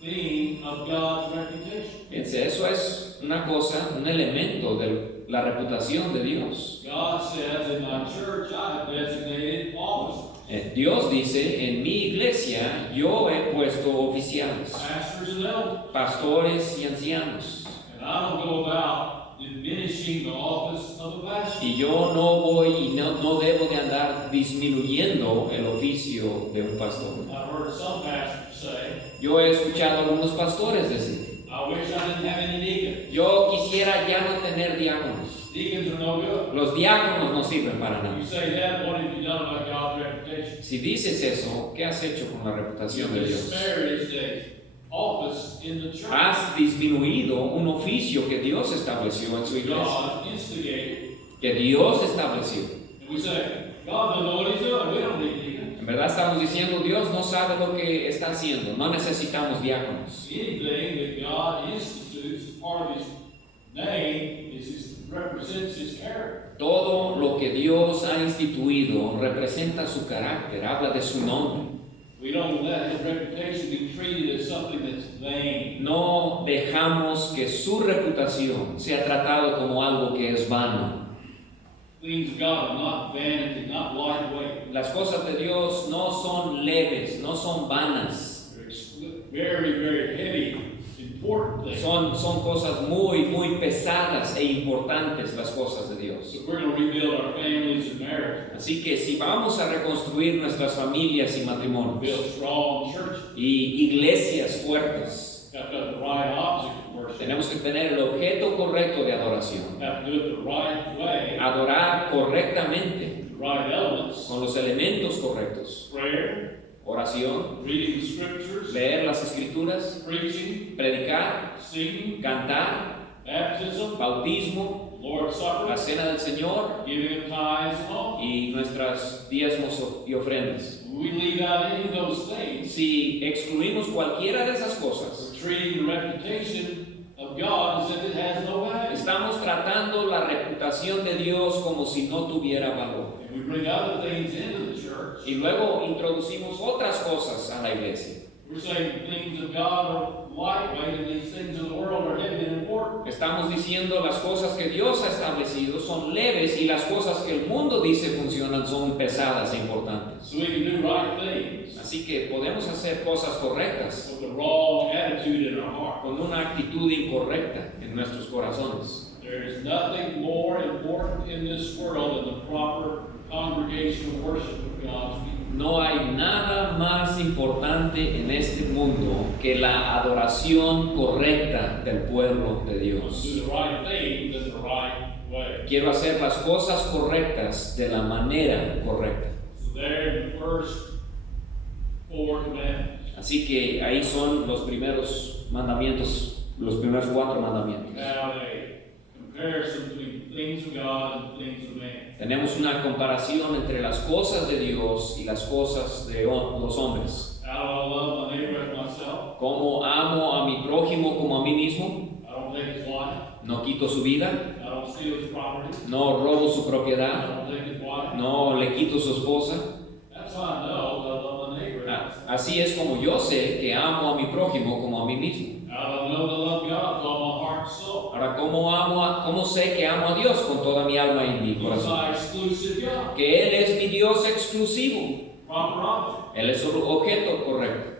theme of God's reputation. Fíjense, eso es una cosa, un elemento de la reputación de Dios. God says, in my church, I have designated officers, Dios dice, en mi iglesia yo he puesto oficiales, pastors and elders. pastores y ancianos. And I don't go about diminishing the office of a pastor. Y yo no voy y no debo de andar disminuyendo el oficio de un pastor. I've heard some pastors say, Yo he escuchado a algunos pastores decir, I wish I didn't have any deacons. yo quisiera ya no tener diáconos. Deacons are no good. Los diáconos no sirven para You nada. say that, what have you done about God's reputation? Si dices eso, ¿qué has hecho con la reputación de You Dios? disparaged the office in the church. Has disminuido un oficio que Dios estableció en su iglesia, God instigated. que Dios estableció. And we say, God doesn't know what he's doing. We don't need deacons. En verdad estamos diciendo, Dios no sabe lo que está haciendo, no necesitamos diáconos. Anything that God institutes as part of his name represents his character. Todo lo que Dios ha instituido representa su carácter, habla de su nombre. We don't let his reputation be treated as something that's vain. No dejamos que su reputación sea tratado como algo que es vano. Things of God are not vanity, not lightweight. Las cosas de Dios no son leves, no son vanas. They're very, very heavy, important things. Son cosas muy pesadas e importantes las cosas de Dios. So we're going to rebuild our families and marriage, Así que si vamos a reconstruir nuestras familias y build matrimonios strong churches. y iglesias fuertes, Have to have the right object of worship. tenemos que tener el objeto correcto de adoración. Have to do it the right way. Adorar correctamente, The right elements. con los elementos correctos. Prayer, Oración, reading the scriptures, leer las escrituras, preaching, predicar, singing, cantar, baptism, bautismo, Lord's la Supper, cena del Señor giving of tithes and all. y nuestras diezmos y ofrendas. We leave out any of those things. Si excluimos cualquiera de esas cosas, We're treating the reputation of God as if it has no value. estamos tratando la reputación de Dios como si no tuviera valor. And we bring other things into the church. Y luego introducimos otras cosas a la iglesia. We're saying things of God are lightweight and these things of the world are heavy and important. Estamos diciendo las cosas que Dios ha establecido son leves y las cosas que el mundo dice funcionan son pesadas e importantes. So we can do right things Así que podemos hacer cosas correctas with the wrong attitude in our heart. con una actitud incorrecta en nuestros corazones. There is nothing more important in this world than the proper congregational worship of God's people. No hay nada más importante en este mundo que la adoración correcta del pueblo de Do Dios. the right things in the right way. Quiero hacer las cosas correctas de la manera correcta. So there in the first 4 commandments. Así que ahí son los primeros mandamientos, los primeros 4 mandamientos. Now a comparison between things of God and things of man. Tenemos una comparación entre las cosas de Dios y las cosas de los hombres. How do I love my neighbor as myself? ¿Cómo amo a mi prójimo como a mí mismo? I don't take his wife. No quito su vida, I don't steal his property. no robo su I propiedad, don't take his wife. no le quito su esposa. That's how I know that I love my neighbor. Así es como yo sé que amo a mi prójimo como a mí mismo. How do I know that I love God with all my heart and soul? Ahora, ¿cómo sé que amo a Dios con toda mi alma y mi He's corazón? my exclusive God. Que Él es mi Dios exclusivo. Proper object. Él es el objeto correcto.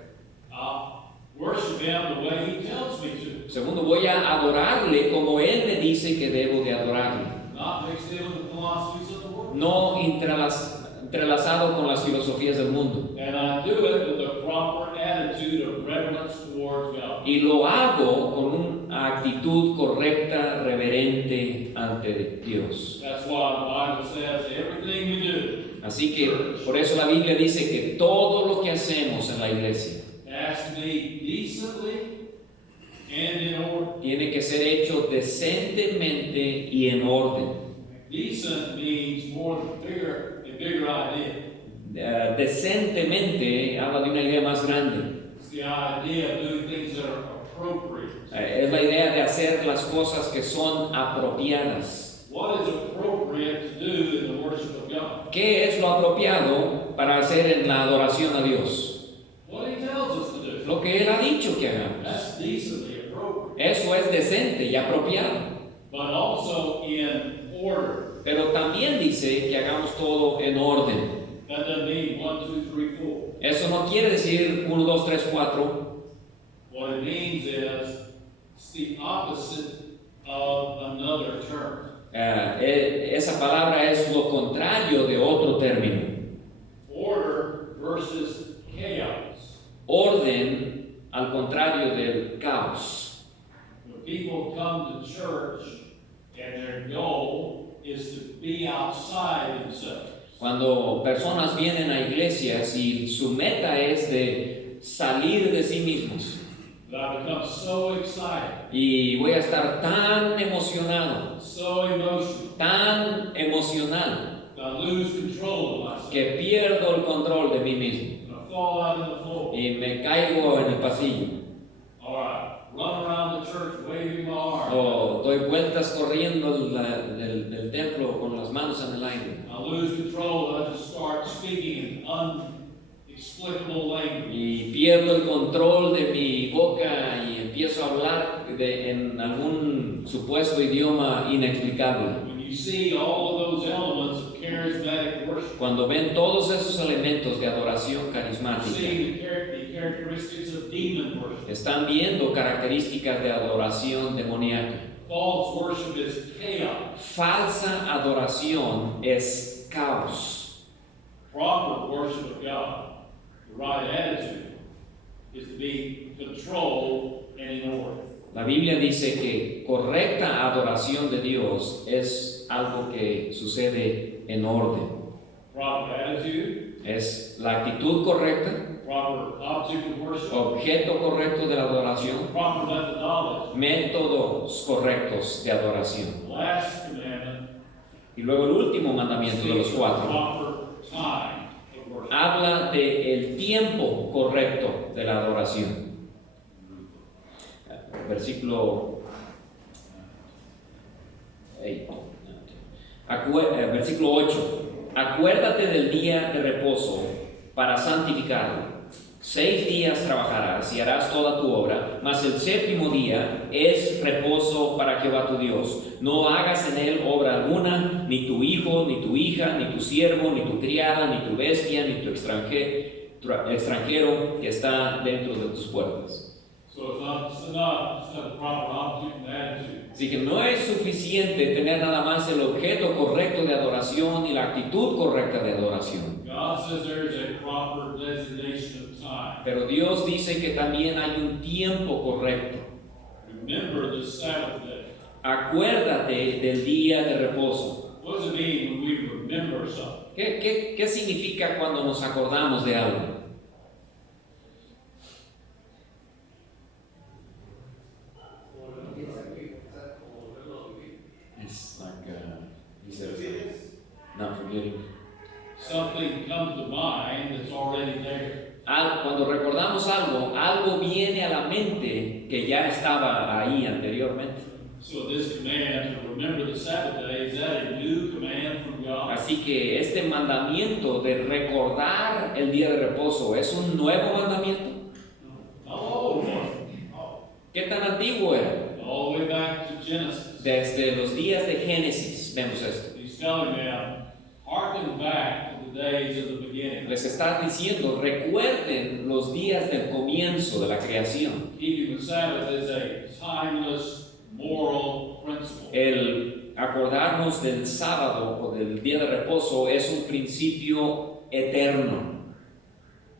I'll worship him the way he tells me to. Segundo, voy a adorarle como Él me dice que debo de adorarle. Not mixed in with the philosophies of the world. No entrelazado con las filosofías del mundo. And I do it with a proper attitude of reverence towards God. Y lo hago con una actitud correcta, reverente ante Dios. That's why the Bible says everything we do Así que por eso la Biblia dice que todo lo que hacemos en la iglesia has to be decently and in order. tiene que ser hecho decentemente y en orden. Decent means more than a bigger idea. Decentemente habla de una idea más grande. It's the idea of doing things that are appropriate. Es la idea de hacer las cosas que son apropiadas. What is appropriate to do in the worship of God? ¿Qué es lo apropiado para hacer en la adoración a Dios? What he tells us to do. Lo que Él ha dicho que hagamos. That's decently appropriate. Eso es decente y apropiado. But also in order. Pero también dice que hagamos todo en orden. That doesn't mean 1, 2, 3, 4. Eso no quiere decir 1, 2, 3, 4. What it means is it's the opposite of another term. Esa palabra es lo contrario de otro término. Order versus chaos. Orden al contrario del caos. When people come to church And their goal is to be outside themselves. Cuando personas vienen a iglesias y su meta es de salir de sí mismos, But I become so excited, y voy a estar tan emocionado, so emotional, tan emocional, that I lose control of myself. que pierdo el control de mí mismo And I fall out on the floor. y me caigo en el pasillo, All right, run around the church waving my arm. o doy vueltas corriendo del templo con las manos en el aire, I lose control and I just start speaking in unexplicable language. y pierdo el control de mi boca y empiezo a hablar en algún supuesto idioma inexplicable. When you see all of those elements of charismatic worship, Cuando ven todos esos elementos de adoración you carismática, see the characteristics of demon worship. están viendo características de adoración demoníaca. False worship is chaos. Falsa adoración es caos. Proper worship of God, the right attitude, is to be controlled and in order. La Biblia dice que correcta adoración de Dios es algo que sucede en orden. Proper attitude, Es la actitud correcta, proper object of worship, objeto correcto de la adoración, proper methodology. métodos correctos de adoración. The last commandment Y luego el último mandamiento de los speaks of cuatro proper time of worship. habla del tiempo correcto de la adoración. Versículo 8. Acuérdate del día de reposo para santificarlo. 6 días trabajarás y harás toda tu obra, mas el séptimo día es reposo para Jehová tu Dios. No hagas en él obra alguna, ni tu hijo, ni tu hija, ni tu siervo, ni tu criada, ni tu bestia, ni tu extranjero que está dentro de tus puertas. So it's not enough to have a proper object and attitude. Así que no es suficiente tener nada más el objeto correcto de adoración y la actitud correcta de adoración. God says there is a proper designation of time. Pero Dios dice que también hay un tiempo correcto. Remember the Sabbath day. Acuérdate del día de reposo. What does it mean when we remember something? ¿Qué significa cuando nos acordamos de algo? It's like forgetting. Something comes to mind that's already there. Cuando recordamos algo, algo viene a la mente que ya estaba ahí anteriormente. So this command to remember the Sabbath day, is that a new command from God? Así que este mandamiento de recordar el día de reposo es un nuevo mandamiento. Oh, ¿Qué tan antiguo era? all the way back to Genesis. Desde los días de Génesis vemos esto. He's telling them, hearken back to the days of the beginning. Les está diciendo, recuerden los días del comienzo de la creación. Keeping the Sabbath is a timeless moral principle. El acordarnos del sábado o del día de reposo es un principio eterno.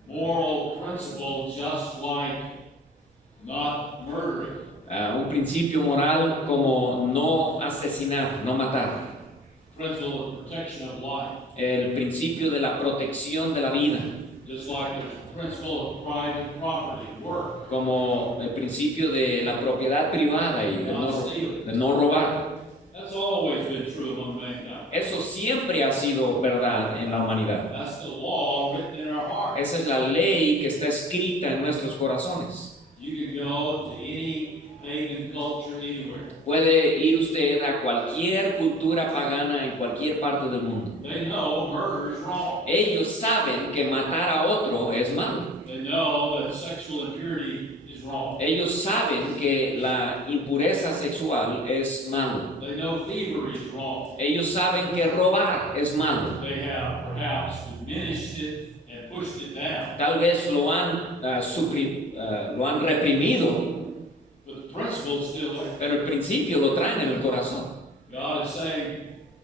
Moral principle, just like not murdering. Un principio moral como no asesinar, no matar. Principle of protection of life. El principio de la protección de la vida. Just like the principle of private property, work. Como el principio de la propiedad privada y de no robar. That's always been true among mankind. Eso siempre ha sido verdad en la humanidad. That's the law written in our hearts. Esa es la ley que está escrita en nuestros corazones. You can go to any pagan culture anywhere. Puede ir usted a cualquier cultura pagana en cualquier parte del mundo. They know murder is wrong. Ellos saben que matar a otro es malo. They know that sexual impurity is wrong. Ellos saben que la impureza sexual es malo. They know thievery is wrong. Ellos saben que robar es malo. They have perhaps diminished it and pushed it down. Tal vez lo han reprimido, But the principle is still there. pero el principio lo traen en el corazón. God is saying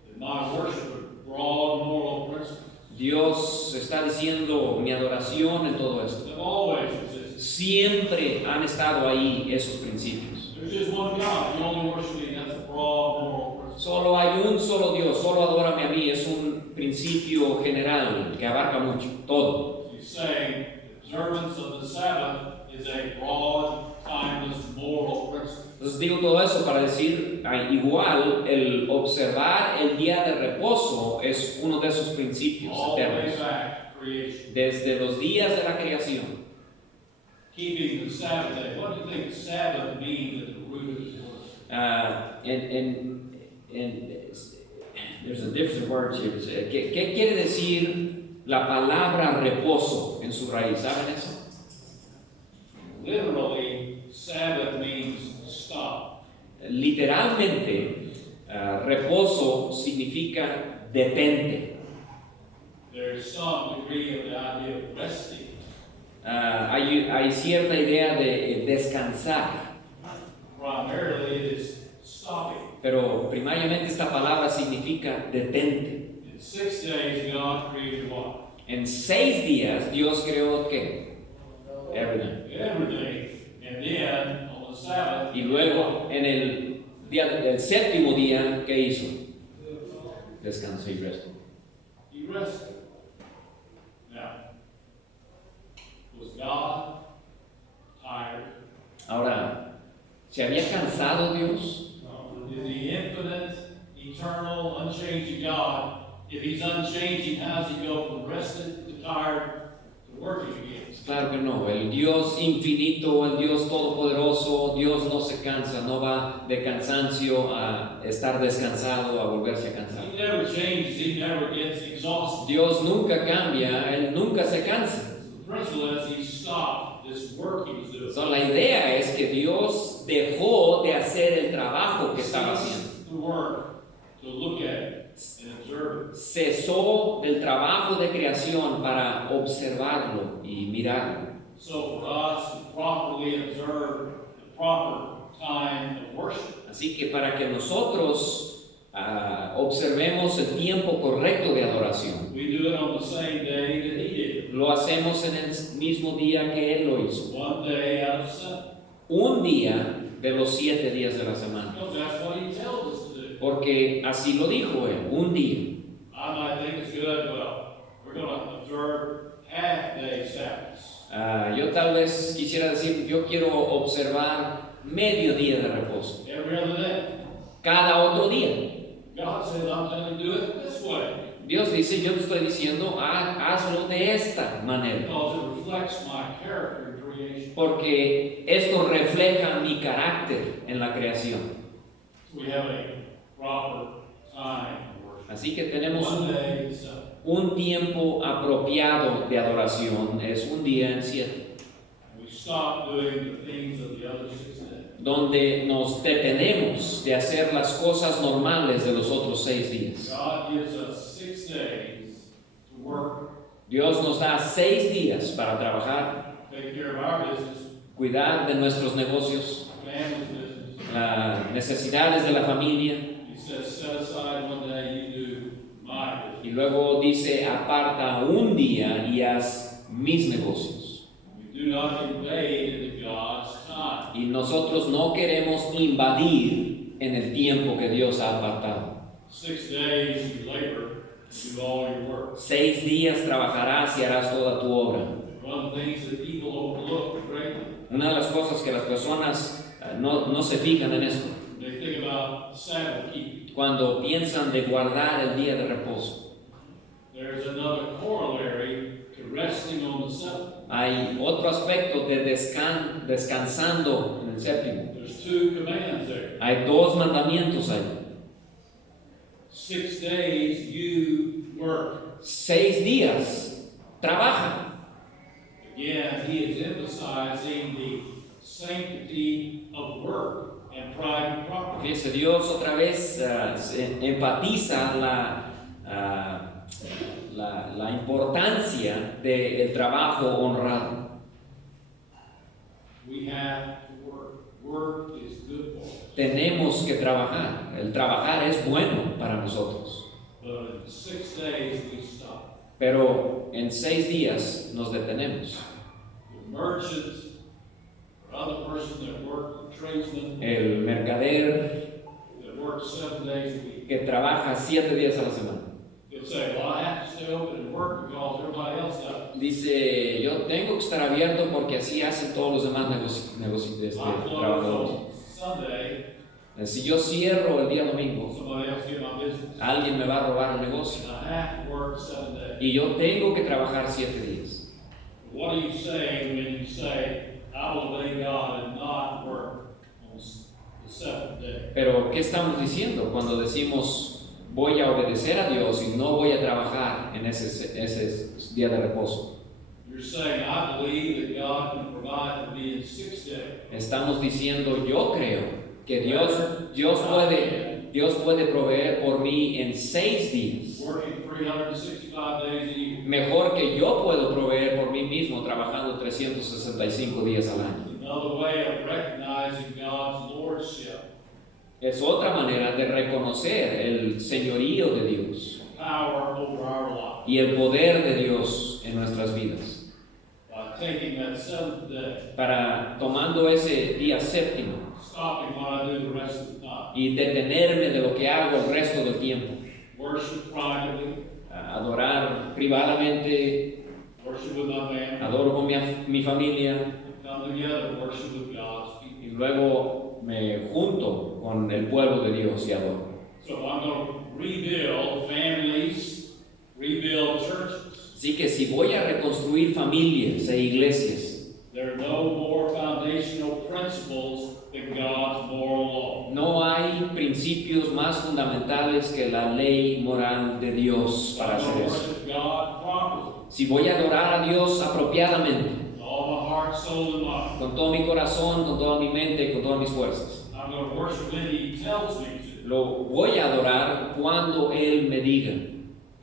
that my worship is broad moral principles. Dios está diciendo mi adoración en todo esto. They've always existed. Siempre han estado ahí esos principios. There's just one God. If you only worship me, that's a broad moral principle. Solo hay un solo Dios, solo adórame a mí. Es un principio general que abarca mucho, todo. He's saying observance of the Sabbath is a broad, timeless, moral principle. Entonces digo todo eso para decir, igual el observar el día de reposo es uno de esos principios All the way eternos. back to creation. Desde los días de la creación. Keeping the Sabbath day. What do you think Sabbath means at the root of this word? There's a different word here. ¿Qué quiere decir la palabra reposo en su raíz? ¿Saben eso? Literally, Sabbath means stop. Literalmente, reposo significa detente. There's some degree of the idea of resting. Hay cierta idea de descansar, Primarily, it is stopping. pero primariamente esta palabra significa detente. In 6 days, God created what? En 6 días Dios creó ¿qué? Everything. Everything. And then, on the Sabbath, Y luego en el séptimo día, ¿qué hizo? Descansó y restó. He rested. Now, was God tired? Ahora, ¿se había cansado Dios? Is the infinite, eternal, unchanging God, if He's unchanging, how does He go from rested to tired to working again? Claro que no. El Dios infinito, el Dios todopoderoso, Dios no se cansa, no va de cansancio a estar descansado, a volverse a cansar. He never changes, He never gets exhausted. Dios nunca cambia, Él nunca se cansa. The principle is He stopped this work He was doing. So, la idea es que Dios dejó de hacer el trabajo que estaba haciendo. Ceased the work to look at it and observe it. Cesó del trabajo de creación para observarlo y mirarlo. So for us to properly observe the proper time of worship, Así que para que nosotros observemos el tiempo correcto de adoración, we do it on the same day that He did. lo hacemos en el mismo día que Él lo hizo. One day out of 7. Un día de los 7 días de la semana. Because that's what He tells us to do. Porque así lo dijo Él, un día. I might think it's good, well, we're going to observe half-day Sabbaths. Yo tal vez quisiera decir, yo quiero observar medio día de reposo. Every other day. Cada otro día. God says, I'm telling you to do it this way. Dios dice, yo te estoy diciendo, hazlo de esta manera. Because it reflects my character in creation. Porque esto refleja mi carácter en la creación. We have a proper time for worship. Así que tenemos One day is Sabbath. un tiempo apropiado de adoración, es un día en 7, We stop doing the things of the other 6 days. donde nos detenemos de hacer las cosas normales de los otros 6 días. God gives us 6 days to work, Dios nos da 6 días para trabajar, take care of our business, cuidar de nuestros negocios, family's business. las necesidades de la familia, He says, set aside one day, you do my business. y luego dice, aparta un día y haz mis negocios. We do not invade into God's time. Y nosotros no queremos invadir en el tiempo que Dios ha apartado. 6 days you labor, do all your work. 6 días trabajarás y harás toda tu obra. One of the things that people overlook greatly, Una de las cosas que las personas no se fijan en esto, they think about Sabbath keeping. cuando piensan de guardar el día de reposo. There's another corollary to resting on the seventh. Hay otro aspecto de descansando en el séptimo. There's 2 commands there. Hay 2 mandamientos ahí. 6 days you work. 6 días trabaja. Again, he is emphasizing the sanctity of work and private property. Fíjese, Dios otra vez enfatiza la importancia del trabajo honrado. We have to work. Work is good for us. Tenemos que trabajar. El trabajar es bueno para nosotros. But in 6 days we stop. Pero en 6 días nos detenemos. The merchant or other person that works, the tradesman El mercader, that works works 7 days a week. que trabaja 7 días a la semana. He'll say, well, I have to stay open and work because everybody else does. Dice, yo tengo que estar abierto porque así hacen todos los demás I trabajadores. close on Sunday, Si yo cierro el día domingo, somebody else get my business. alguien me va a robar el negocio. And I have to work 7 days. Y yo tengo que trabajar 7 días. What are you saying when you say, I will obey God and not work on the 7th day? Pero, ¿qué estamos diciendo cuando decimos voy a obedecer a Dios y no voy a trabajar en ese día de reposo? You're saying, I believe that God can provide for me in 6 days. Estamos diciendo, yo creo que Dios puede proveer por mí en 6 días. Working 365 days a year. Mejor que yo puedo proveer por mí mismo trabajando 365 días al año. Another way of recognizing God's lordship, Es otra manera de reconocer el señorío de Dios power over our life, y el poder de Dios en nuestras vidas. by taking that 7th day, Para tomando ese día séptimo stopping what I do the rest of the time, y detenerme de lo que hago el resto del tiempo. worship privately, Adorar privadamente, worship with my family, adoro con mi familia come together, worship with God's people. y luego me junto con el pueblo de Dios y adoro. So I'm going to rebuild families, rebuild churches. Así que si voy a reconstruir familias e iglesias, There are no more foundational principles than God's moral law. no hay principios más fundamentales que la ley moral de Dios para I'm hacer going to eso. worship God properly, Si voy a adorar a Dios apropiadamente, with all my heart, soul, and mind. con todo mi corazón, con toda mi mente y con todas mis fuerzas, I'm going to worship when He tells me to. lo voy a adorar cuando Él me diga.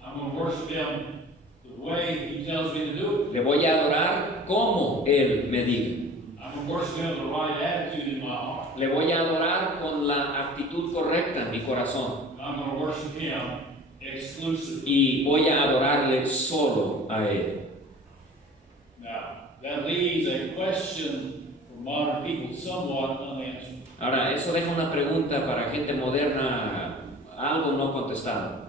I'm going to worship Him the way He tells me to do Le voy a adorar como Él me diga. it. I'm going to worship Him with the right attitude in my heart. Le voy a adorar con la actitud correcta en mi corazón. I'm going to worship Him exclusively. Y voy a adorarle solo a Él. Now, that leaves a question for modern people somewhat unanswered. Ahora, eso deja una pregunta para gente moderna, algo no contestado.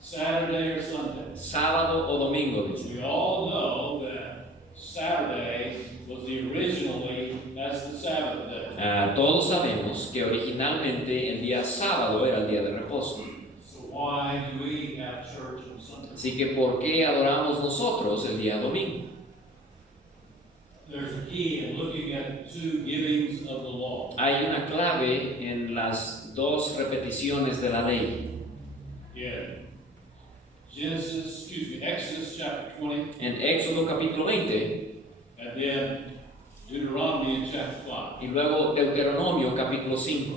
Saturday or Sunday. Sábado o domingo, dice. We all know that Saturday was that's the Sabbath day. Todos sabemos que originalmente el día sábado era el día de reposo. So why do we have church on Sunday? Así que, ¿por qué adoramos nosotros el día domingo? There's a key in looking at two givings of the law. Hay una clave en las dos repeticiones de la ley. Exodus chapter 20, En Éxodo capítulo 20 and then Deuteronomy in chapter 5. y luego Deuteronomio capítulo 5.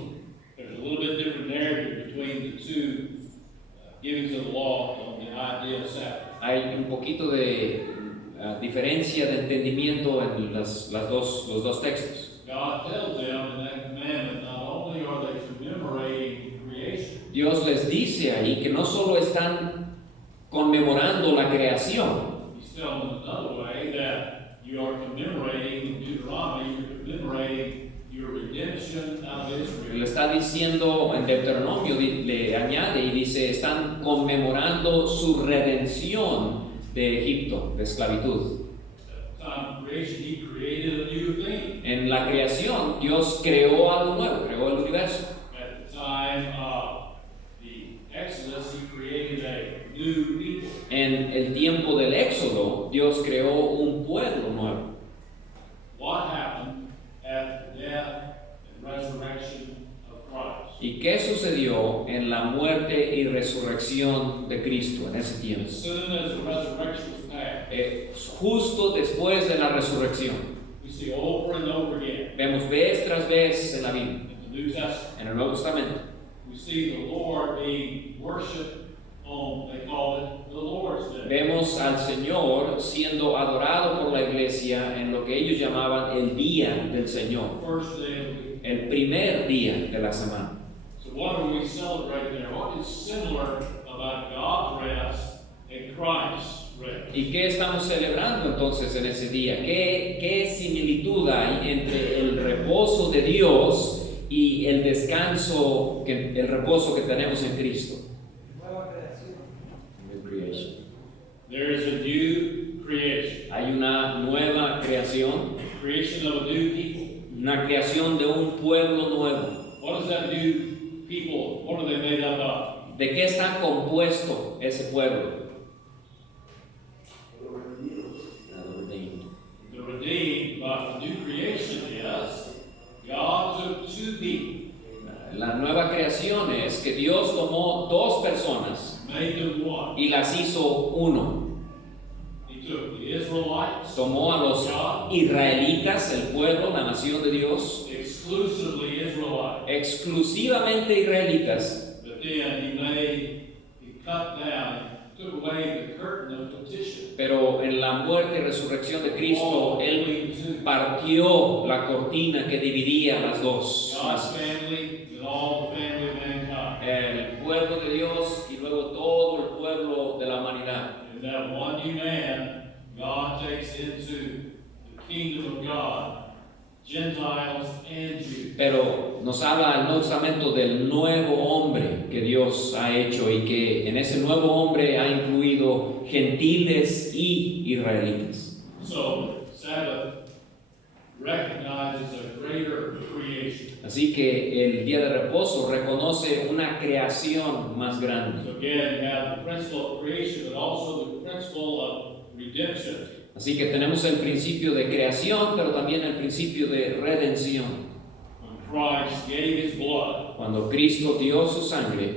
There's a little bit different narrative between the two givings of the law on the idea of Sabbath. Hay un poquito de diferencia de entendimiento en los dos textos. God tells them in that commandment, not only are they commemorating creation, Dios les dice ahí que no solo están conmemorando la creación, He's telling them another way that you are commemorating in Deuteronomy, you're commemorating your redemption out of le Israel. está diciendo en Deuteronomio, le añade y dice, están conmemorando su redención de Egipto, de esclavitud. At the time of creation, He created a new thing. En la creación, Dios creó algo nuevo, creó el universo. At the time of the Exodus, He created a new people. En el tiempo del Éxodo, Dios creó un pueblo nuevo. What happened at the death and resurrection of Christ? ¿Y qué sucedió en la muerte y resurrección de Cristo en ese tiempo? As soon as the resurrection was passed, Justo después de la resurrección, we see over and over again vemos vez tras vez en la Biblia, in the New Testament, en el Nuevo Testamento, we see the Lord being worshipped on, they call it the Lord's Day. vemos al Señor siendo adorado por la iglesia en lo que ellos llamaban el día del Señor, First day of the week. el primer día de la semana. So what are we celebrating there? What is similar about God's rest and Christ's rest. ¿Y qué estamos celebrando entonces en ese día? ¿Qué similitud hay entre el reposo de Dios y el descanso, el reposo que tenemos en Cristo? New creation. There is a new creation. Hay una nueva creación, Creation of a new people. una creación de un pueblo nuevo. What is that new people? What are they made up of? ¿De qué está compuesto ese pueblo? The redeemed, but the new creation is God took two people, La nueva creación es que Dios tomó dos personas made them one. y las hizo uno. He took the Israelites, Tomó a los israelitas, el pueblo, la nación de Dios, exclusively Israelites. exclusivamente israelitas, But then he cut down, took away the curtain of petition. pero en la muerte y resurrección de Cristo, All Él between two. partió la cortina que dividía las dos, God's family and all the family of mankind. el pueblo de Dios y luego todo el pueblo de la humanidad. And that one new man, God takes into the kingdom of God, Gentiles and Jews. Pero nos habla el Nuevo Testamento del nuevo hombre que Dios ha hecho y que en ese nuevo hombre ha incluido gentiles y israelitas. So, Sabbath recognizes a greater creation. Así que el día de reposo reconoce una creación más grande. So again, you have the principle of creation, but also the principle of redemption. Así que tenemos el principio de creación, pero también el principio de redención. When Christ gave his blood, Cuando Cristo dio su sangre,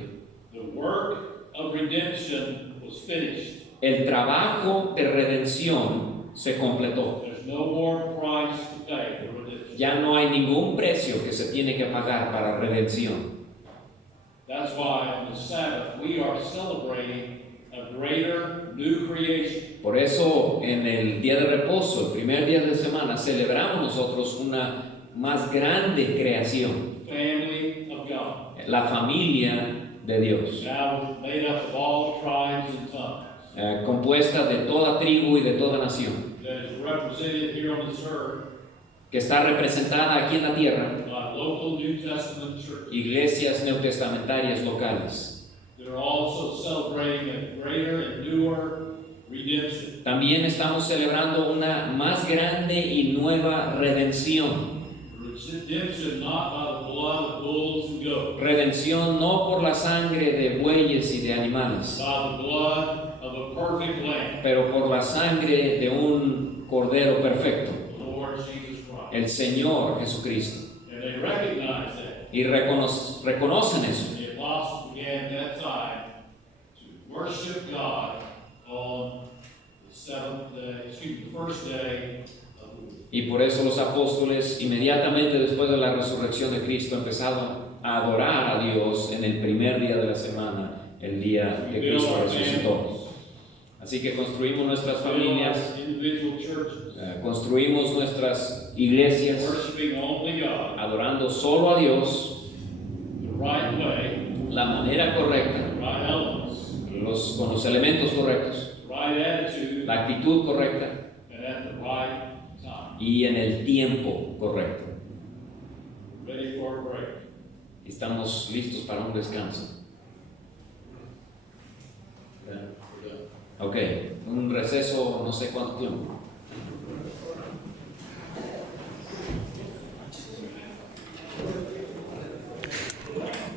the work of redemption was finished. el trabajo de redención se completó. There's no more price to pay for redemption. Ya no hay ningún precio que se tiene que pagar para redención. That's why on the Sabbath we are celebrating a greater new creation. Por eso en el día de reposo, el primer día de semana, celebramos nosotros una más grande creación, Family of God. la familia de Dios, Now made up of all tribes and tongues. compuesta de toda tribu y de toda nación, That is represented here on this earth que está representada aquí en la tierra, by local New Testament churches. iglesias neotestamentarias locales. They're also celebrating a greater and newer redemption. También estamos celebrando una más grande y nueva redención. Redemption not by the blood of bulls and goats, Redención no por la sangre de bueyes y de animales, by the blood of a perfect Lamb, pero por la sangre de un cordero perfecto, the Lord Jesus Christ. el Señor Jesucristo. And they recognize that. Y reconocen eso. The apostles began that time to worship God on the seventh day, the first day of the week. Y por eso los apóstoles, inmediatamente después de la resurrección de Cristo, empezaron a adorar a Dios en el primer día de la semana, el día que We build Cristo our resucitó. families, Así que construimos nuestras build familias, our individual churches, construimos nuestras iglesias, worshiping only God adorando solo a Dios, the right way, la manera correcta, the right elements, con los elementos correctos, the right attitude, la actitud correcta and at the right time. y en el tiempo correcto. Ready for a break. Estamos listos para un descanso. Ok, un receso no sé cuánto tiempo.